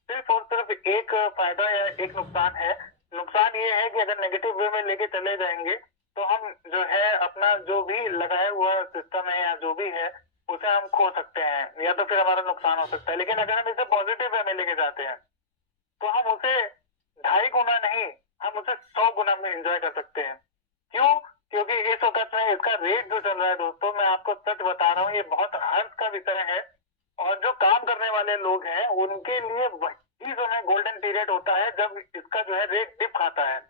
सिर्फ और सिर्फ एक फायदा या एक नुकसान है। नुकसान ये है कि अगर नेगेटिव वे में लेके चले जाएंगे तो हम जो है अपना जो भी लगाया हुआ सिस्टम है या जो भी है उसे हम खो सकते हैं, या तो फिर हमारा नुकसान हो सकता है। लेकिन अगर हम इसे पॉजिटिव वे में लेके जाते हैं तो हम उसे 2.5 गुना नहीं, हम उसे 100 गुना में एंजॉय कर सकते हैं। क्यों? क्योंकि इस वक्त में इसका रेट जो चल रहा है दोस्तों, मैं आपको सच बता रहा हूँ, ये बहुत हर्ष का विषय है। और जो काम करने वाले लोग हैं उनके लिए वही समय गोल्डन पीरियड होता है जब इसका जो है रेट डिप खाता है।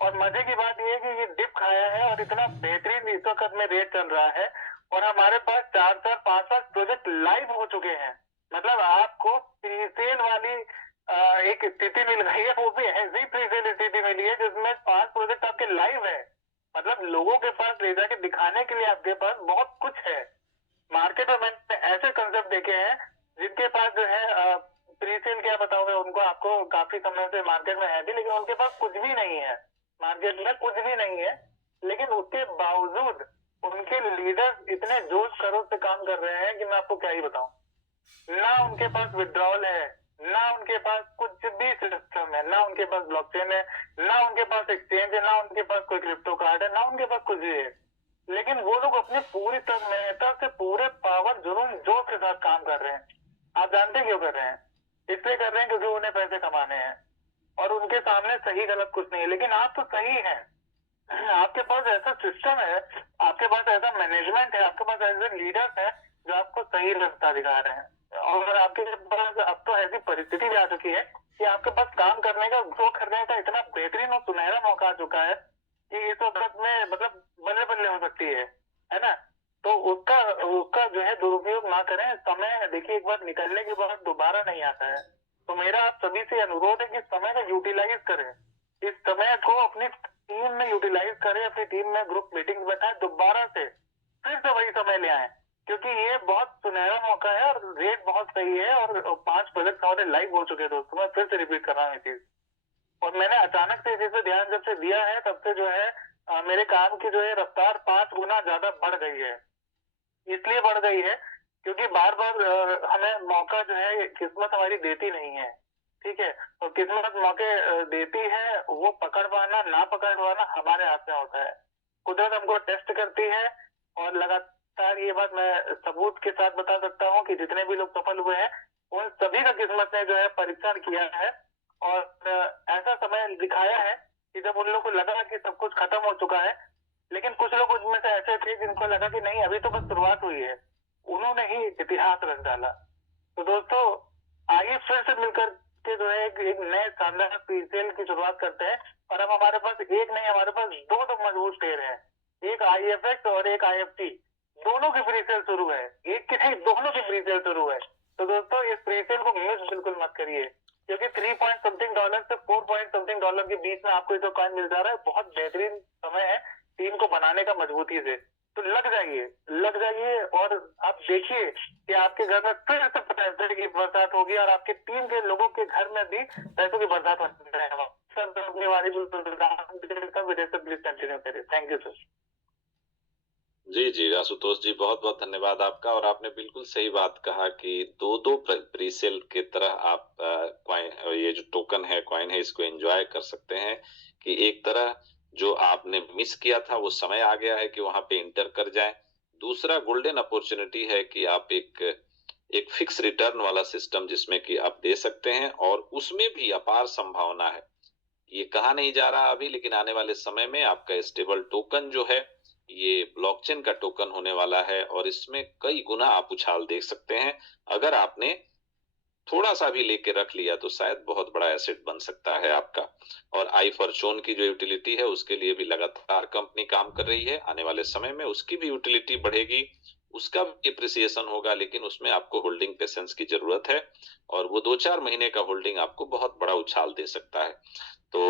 और मजे की बात यह है कि ये डिप खाया है और इतना बेहतरीन इस वक्त में रेट चल रहा है, और हमारे पास 4 5 प्रोजेक्ट लाइव हो चुके हैं। मतलब आपको प्रीसेल वाली एक स्थिति मिल गई है, वो भी ऐसी प्रीसेल स्थिति मिली है जिसमें 5 प्रोजेक्ट आपके लाइव है। मतलब लोगों के पास ले जाके दिखाने के लिए आपके पास बहुत कुछ है। मार्केट में मैंने ऐसे कंसेप्ट देखे हैं जिनके पास जो है प्रीसेल क्या बताओगे उनको, आपको काफी समय से मार्केट में है भी, लेकिन उनके पास कुछ भी नहीं है, मार्केट में कुछ भी नहीं है। लेकिन उसके बावजूद उनके लीडर्स इतने जोश खरोश से काम कर रहे हैं कि मैं आपको क्या ही बताऊं। ना उनके पास विड्रॉल है, ना उनके पास कुछ भी सिस्टम है, ना उनके पास ब्लॉकचेन है, ना उनके पास एक्सचेंज है, ना उनके पास कोई क्रिप्टो कार्ड है, ना उनके पास कुछ भी है। लेकिन वो लोग अपनी पूरी तन्मयता से पूरे पावर जुनून जोश के साथ काम कर रहे हैं। आप जानते क्यों कर रहे हैं? इसलिए कर रहे हैं क्योंकि उन्हें पैसे कमाने हैं और उनके सामने सही गलत कुछ नहीं है। लेकिन आप तो सही हैं, आपके पास ऐसा सिस्टम है, आपके पास ऐसा मैनेजमेंट है, आपके पास ऐसे लीडर्स हैं जो आपको सही रास्ता दिखा रहे हैं। और आपके पास अब तो ऐसी परिस्थिति भी आ चुकी है कि आपके पास काम करने का, ग्रो करने का इतना बेहतरीन और सुनहरा मौका आ चुका है कि इस वक्त में मतलब बल्ले बल्ले हो सकती है ना। तो उसका जो है दुरुपयोग ना करें। समय देखिए एक बार निकलने के बाद दोबारा नहीं आता है। तो मेरा आप सभी से अनुरोध है कि समय का यूटिलाइज करें, इस समय को अपनी टीम में यूटिलाइज करें, अपनी टीम में ग्रुप मीटिंग बैठाएं, दोबारा से फिर से वही समय ले आए, क्योंकि ये बहुत सुनहरा मौका है और रेट बहुत सही है। और 5 प्रोजेक्ट हमारे लाइव हो चुके हैं दोस्तों, मैं फिर से रिपीट कर रहा हूँ ये चीज। और मैंने अचानक से इस पे ध्यान जब से दिया है तब से जो है मेरे काम की जो है रफ्तार 5 गुना ज्यादा बढ़ गई है। इसलिए बढ़ गई है क्योंकि बार बार हमें मौका जो है किस्मत हमारी देती नहीं है, ठीक है। और किस्मत मौके देती है, वो पकड़ पाना ना पकड़ पाना हमारे हाथ में होता है। कुदरत हमको टेस्ट करती है और लगातार, ये बात मैं सबूत के साथ बता सकता हूँ कि जितने भी लोग सफल हुए हैं उन सभी का किस्मत ने जो है परीक्षण किया है। और ऐसा समय दिखाया है कि जब उन लोगों को लगा कि सब कुछ खत्म हो चुका है, लेकिन कुछ लोग उनमें से ऐसे थे जिनको लगा कि नहीं अभी तो बस शुरुआत हुई है, उन्होंने ही इतिहास रच डाला। तो दोस्तों आइए फिर से मिलकर के जो है एक नए शानदार प्रीसेल की शुरुआत करते हैं। और अब हमारे पास एक नहीं, हमारे पास 2 तो मजबूत शेयर है, एक IFX और एक IFT, दोनों की प्रीसेल शुरू है। एक की नहीं, दोनों की प्रीसेल शुरू है। तो दोस्तों इस प्रीसेल को मिस बिल्कुल मत करिए, क्योंकि 3 पॉइंट समथिंग डॉलर से 4 पॉइंट समथिंग डॉलर के बीच में आपको जो कॉइन मिल जा रहा है, बहुत बेहतरीन समय है टीम को बनाने का मजबूती से। तो लग जाइए और आप देखिए कि आपके घर में फिर से पैसे की बरसात होगी और आपके टीम के लोगों के घर में भी पैसों की बरसात होने रहेगा। सर अपनी वाली प्लीज कंटिन्यू करिए। Thank you sir. जी जी आशुतोष जी, बहुत बहुत धन्यवाद आपका। और आपने बिल्कुल सही बात कहा कि 2 प्रीसेल के तरह आप ये जो टोकन है, कॉइन है, इसको एंजॉय कर सकते हैं। कि एक तरह जो आपने मिस किया था वो समय आ गया है कि वहां पे इंटर कर जाएं। दूसरा गोल्डन अपॉर्चुनिटी है कि आप एक फिक्स रिटर्न वाला सिस्टम जिसमें कि आप दे सकते हैं, और उसमें भी अपार संभावना है। ये कहा नहीं जा रहा अभी, लेकिन आने वाले समय में आपका स्टेबल टोकन जो है ये ब्लॉकचेन का टोकन होने वाला है, और इसमें कई गुना आप उछाल देख सकते हैं। अगर आपने थोड़ा सा भी लेके रख लिया तो शायद बहुत बड़ा एसेट बन सकता है आपका। और आई फॉर्चून की जो यूटिलिटी है उसके लिए भी लगातार कंपनी काम कर रही है, आने वाले समय में उसकी भी यूटिलिटी बढ़ेगी उसका भी एप्रिसिएशन होगा, लेकिन उसमें आपको होल्डिंग पेशेंस की जरूरत है और वो 2-4 महीने का होल्डिंग आपको बहुत बड़ा उछाल दे सकता है। तो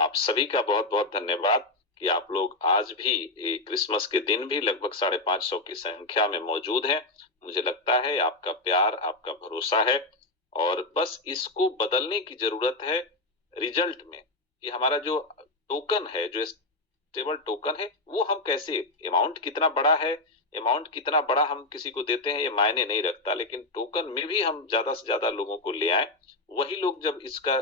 आप सभी का बहुत बहुत धन्यवाद कि आप लोग आज भी क्रिसमस के दिन भी लगभग 550 की संख्या में मौजूद हैं। मुझे लगता है आपका प्यार, आपका भरोसा है और बस इसको बदलने की जरूरत है रिजल्ट में, कि हमारा जो टोकन है, जो स्टेबल टोकन है, वो हम कैसे, अमाउंट कितना बड़ा है, अमाउंट कितना बड़ा हम किसी को देते हैं ये मायने नहीं रखता, लेकिन टोकन में भी हम ज्यादा से ज्यादा लोगों को ले आए। वही लोग जब इसका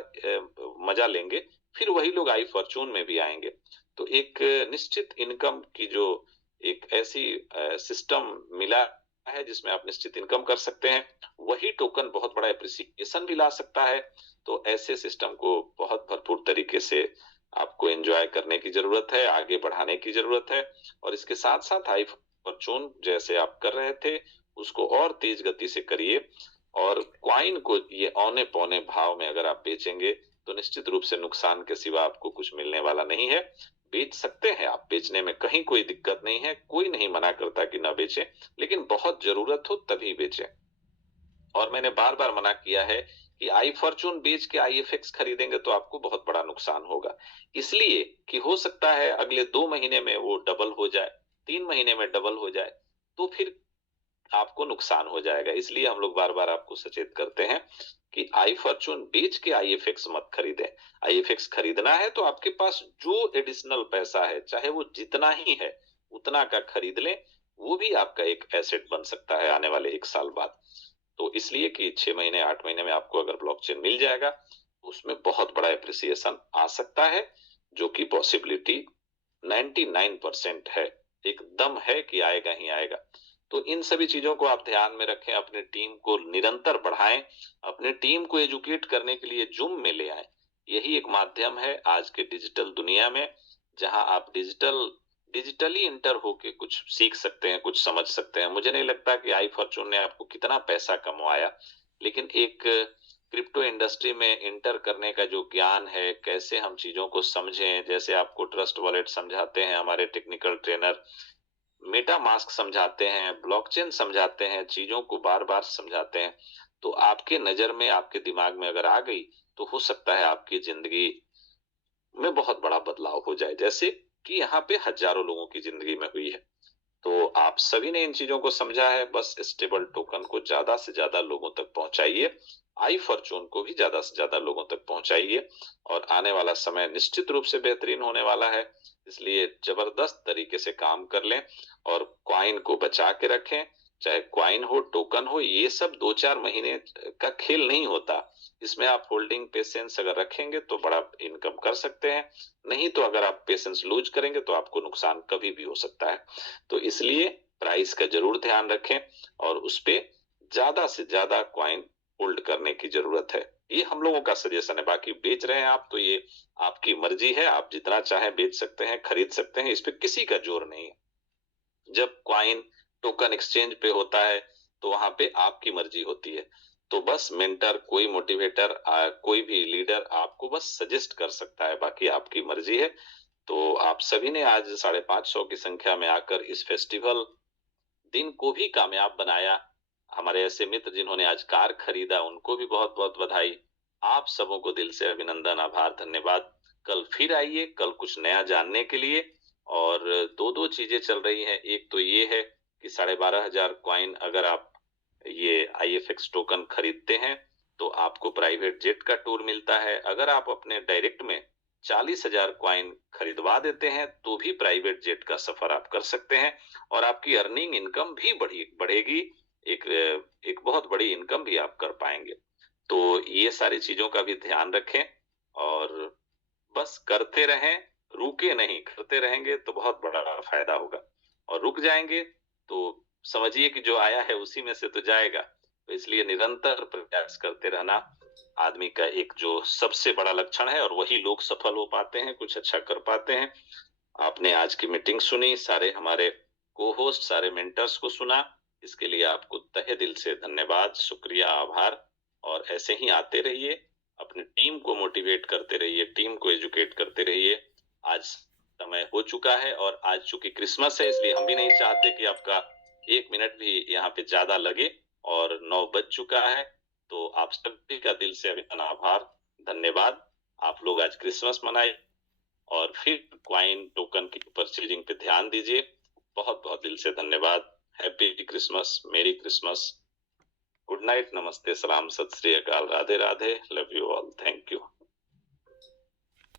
मजा लेंगे, फिर वही लोग आई फॉर्चून में भी आएंगे। तो एक निश्चित इनकम की जो एक ऐसी सिस्टम मिला है जिसमें आप निश्चित इनकम कर सकते हैं, वही टोकन बहुत बड़ा एप्रिसिएशन भी ला सकता है। तो ऐसे सिस्टम को बहुत भरपूर तरीके से आपको एंजॉय करने की जरूरत है, आगे बढ़ाने की जरूरत है और इसके साथ साथ आई फॉर्चून जैसे आप कर रहे थे उसको और तेज गति से करिए। और क्वाइन को ये औने पौने भाव में अगर आप बेचेंगे तो निश्चित रूप से नुकसान के सिवा आपको कुछ मिलने वाला नहीं है। बेच सकते हैं आप, बेचने में कहीं कोई दिक्कत नहीं है, कोई नहीं मना करता कि ना बेचें, लेकिन बहुत जरूरत हो तभी बेचें। और मैंने बार बार मना किया है कि आई फॉर्चून बेच के IFX खरीदेंगे तो आपको बहुत बड़ा नुकसान होगा, इसलिए कि हो सकता है अगले 2 महीने में वो डबल हो जाए, 3 महीने में डबल हो जाए, तो फिर आपको नुकसान हो जाएगा। इसलिए हम लोग बार बार आपको सचेत करते हैं कि आई फॉर्चून बेच के IFX मत खरीदें। IFX खरीदना है तो आपके पास जो एडिशनल पैसा है, चाहे वो जितना ही है, उतना का खरीद लें, वो भी आपका एक एसेट बन सकता है आने वाले 1 साल बाद। तो इसलिए कि 6 महीने 8 महीने में आपको अगर ब्लॉकचेन मिल जाएगा, उसमें बहुत बड़ा एप्रिसिएशन आ सकता है, जो कि पॉसिबिलिटी 99% है, एकदम है कि आएगा ही आएगा। तो इन सभी चीजों को आप ध्यान में रखें, अपने टीम को निरंतर बढ़ाएं, अपने टीम को एजुकेट करने के लिए जूम में ले आएं। यही एक माध्यम है आज के डिजिटल दुनिया में, जहां आप डिजिटली इंटर होके कुछ सीख सकते हैं, कुछ समझ सकते हैं। मुझे नहीं लगता कि आई फॉर्चून ने आपको कितना पैसा कमवाया, लेकिन एक क्रिप्टो इंडस्ट्री में इंटर करने का जो ज्ञान है, कैसे हम चीजों को समझें, जैसे आपको ट्रस्ट वॉलेट समझाते हैं हमारे टेक्निकल ट्रेनर, मेटा मास्क समझाते हैं, ब्लॉकचेन समझाते हैं, चीजों को बार बार समझाते हैं, तो आपके नजर में, आपके दिमाग में अगर आ गई तो हो सकता है आपकी जिंदगी में बहुत बड़ा बदलाव हो जाए, जैसे कि यहाँ पे हजारों लोगों की जिंदगी में हुई है। तो आप सभी ने इन चीजों को समझा है, बस स्टेबल टोकन को ज्यादा से ज्यादा लोगों तक पहुंचाइए, आई फॉर्चून को भी ज्यादा से ज्यादा लोगों तक पहुंचाइए और आने वाला समय निश्चित रूप से बेहतरीन होने वाला है। इसलिए जबरदस्त तरीके से काम कर लें और क्वाइन को बचा के रखें, चाहे क्वाइन हो, टोकन हो, ये सब 2-4 महीने का खेल नहीं होता। इसमें आप होल्डिंग पेशेंस अगर रखेंगे तो बड़ा इनकम कर सकते हैं, नहीं तो अगर आप पेशेंस लूज करेंगे तो आपको नुकसान कभी भी हो सकता है। तो इसलिए प्राइस का जरूर ध्यान रखें और उस पे ज्यादा से ज्यादा क्वाइन होल्ड करने की जरूरत है। ये हम लोगों का सजेशन है, बाकी बेच रहे हैं आप तो ये आपकी मर्जी है, आप जितना चाहे बेच सकते हैं, खरीद सकते हैं, इस पे किसी का जोर नहीं है। जब क्वाइन टोकन एक्सचेंज पे होता है तो वहां पे आपकी मर्जी होती है। तो बस मेंटर, कोई मोटिवेटर, कोई भी लीडर आपको बस सजेस्ट कर सकता है, बाकी आपकी मर्जी है। तो आप सभी ने आज 550 की संख्या में आकर इस फेस्टिवल दिन को भी कामयाब बनाया। हमारे ऐसे मित्र जिन्होंने आज कार खरीदा, उनको भी बहुत बहुत बधाई। आप सबों को दिल से अभिनंदन, आभार, धन्यवाद। कल फिर आइए, कल कुछ नया जानने के लिए। और दो चीजें चल रही हैं, एक तो ये है कि 12,500 क्वाइन अगर आप ये IFX टोकन खरीदते हैं तो आपको प्राइवेट जेट का टूर मिलता है। अगर आप अपने डायरेक्ट में 40,000 क्वाइन खरीदवा देते हैं तो भी प्राइवेट जेट का सफर आप कर सकते हैं और आपकी अर्निंग इनकम भी बढ़ेगी, एक बहुत बड़ी इनकम भी आप कर पाएंगे। तो ये सारी चीजों का भी ध्यान रखें और बस करते रहें, रुके नहीं, करते रहेंगे तो बहुत बड़ा फायदा होगा। और रुक जाएंगे तो समझिए कि जो आया है उसी में से तो जाएगा। तो इसलिए निरंतर प्रयास करते रहना आदमी का एक जो सबसे बड़ा लक्षण है और वही लोग सफल हो पाते हैं, कुछ अच्छा कर पाते हैं। आपने आज की मीटिंग सुनी, सारे हमारे को होस्ट, सारे मेंटर्स को सुना, इसके लिए आपको तहे दिल से धन्यवाद, शुक्रिया, आभार। और ऐसे ही आते रहिए, अपनी टीम को मोटिवेट करते रहिए, टीम को एजुकेट करते रहिए। आज समय हो चुका है और आज चूंकि क्रिसमस है इसलिए हम भी नहीं चाहते कि आपका 1 मिनट भी यहाँ पे ज्यादा लगे, और 9 बज चुका है। तो आप सभी का दिल से अभिनंदन, आभार, धन्यवाद। आप लोग आज क्रिसमस मनाए और फिर क्वाइन टोकन की परचेजिंग पे ध्यान दीजिए। बहुत बहुत दिल से धन्यवाद। हैप्पी क्रिसमस, मेरी क्रिसमस, गुड नाइट, नमस्ते, सलाम, सत श्री अकाल, Radhe Radhe, love you all, thank you.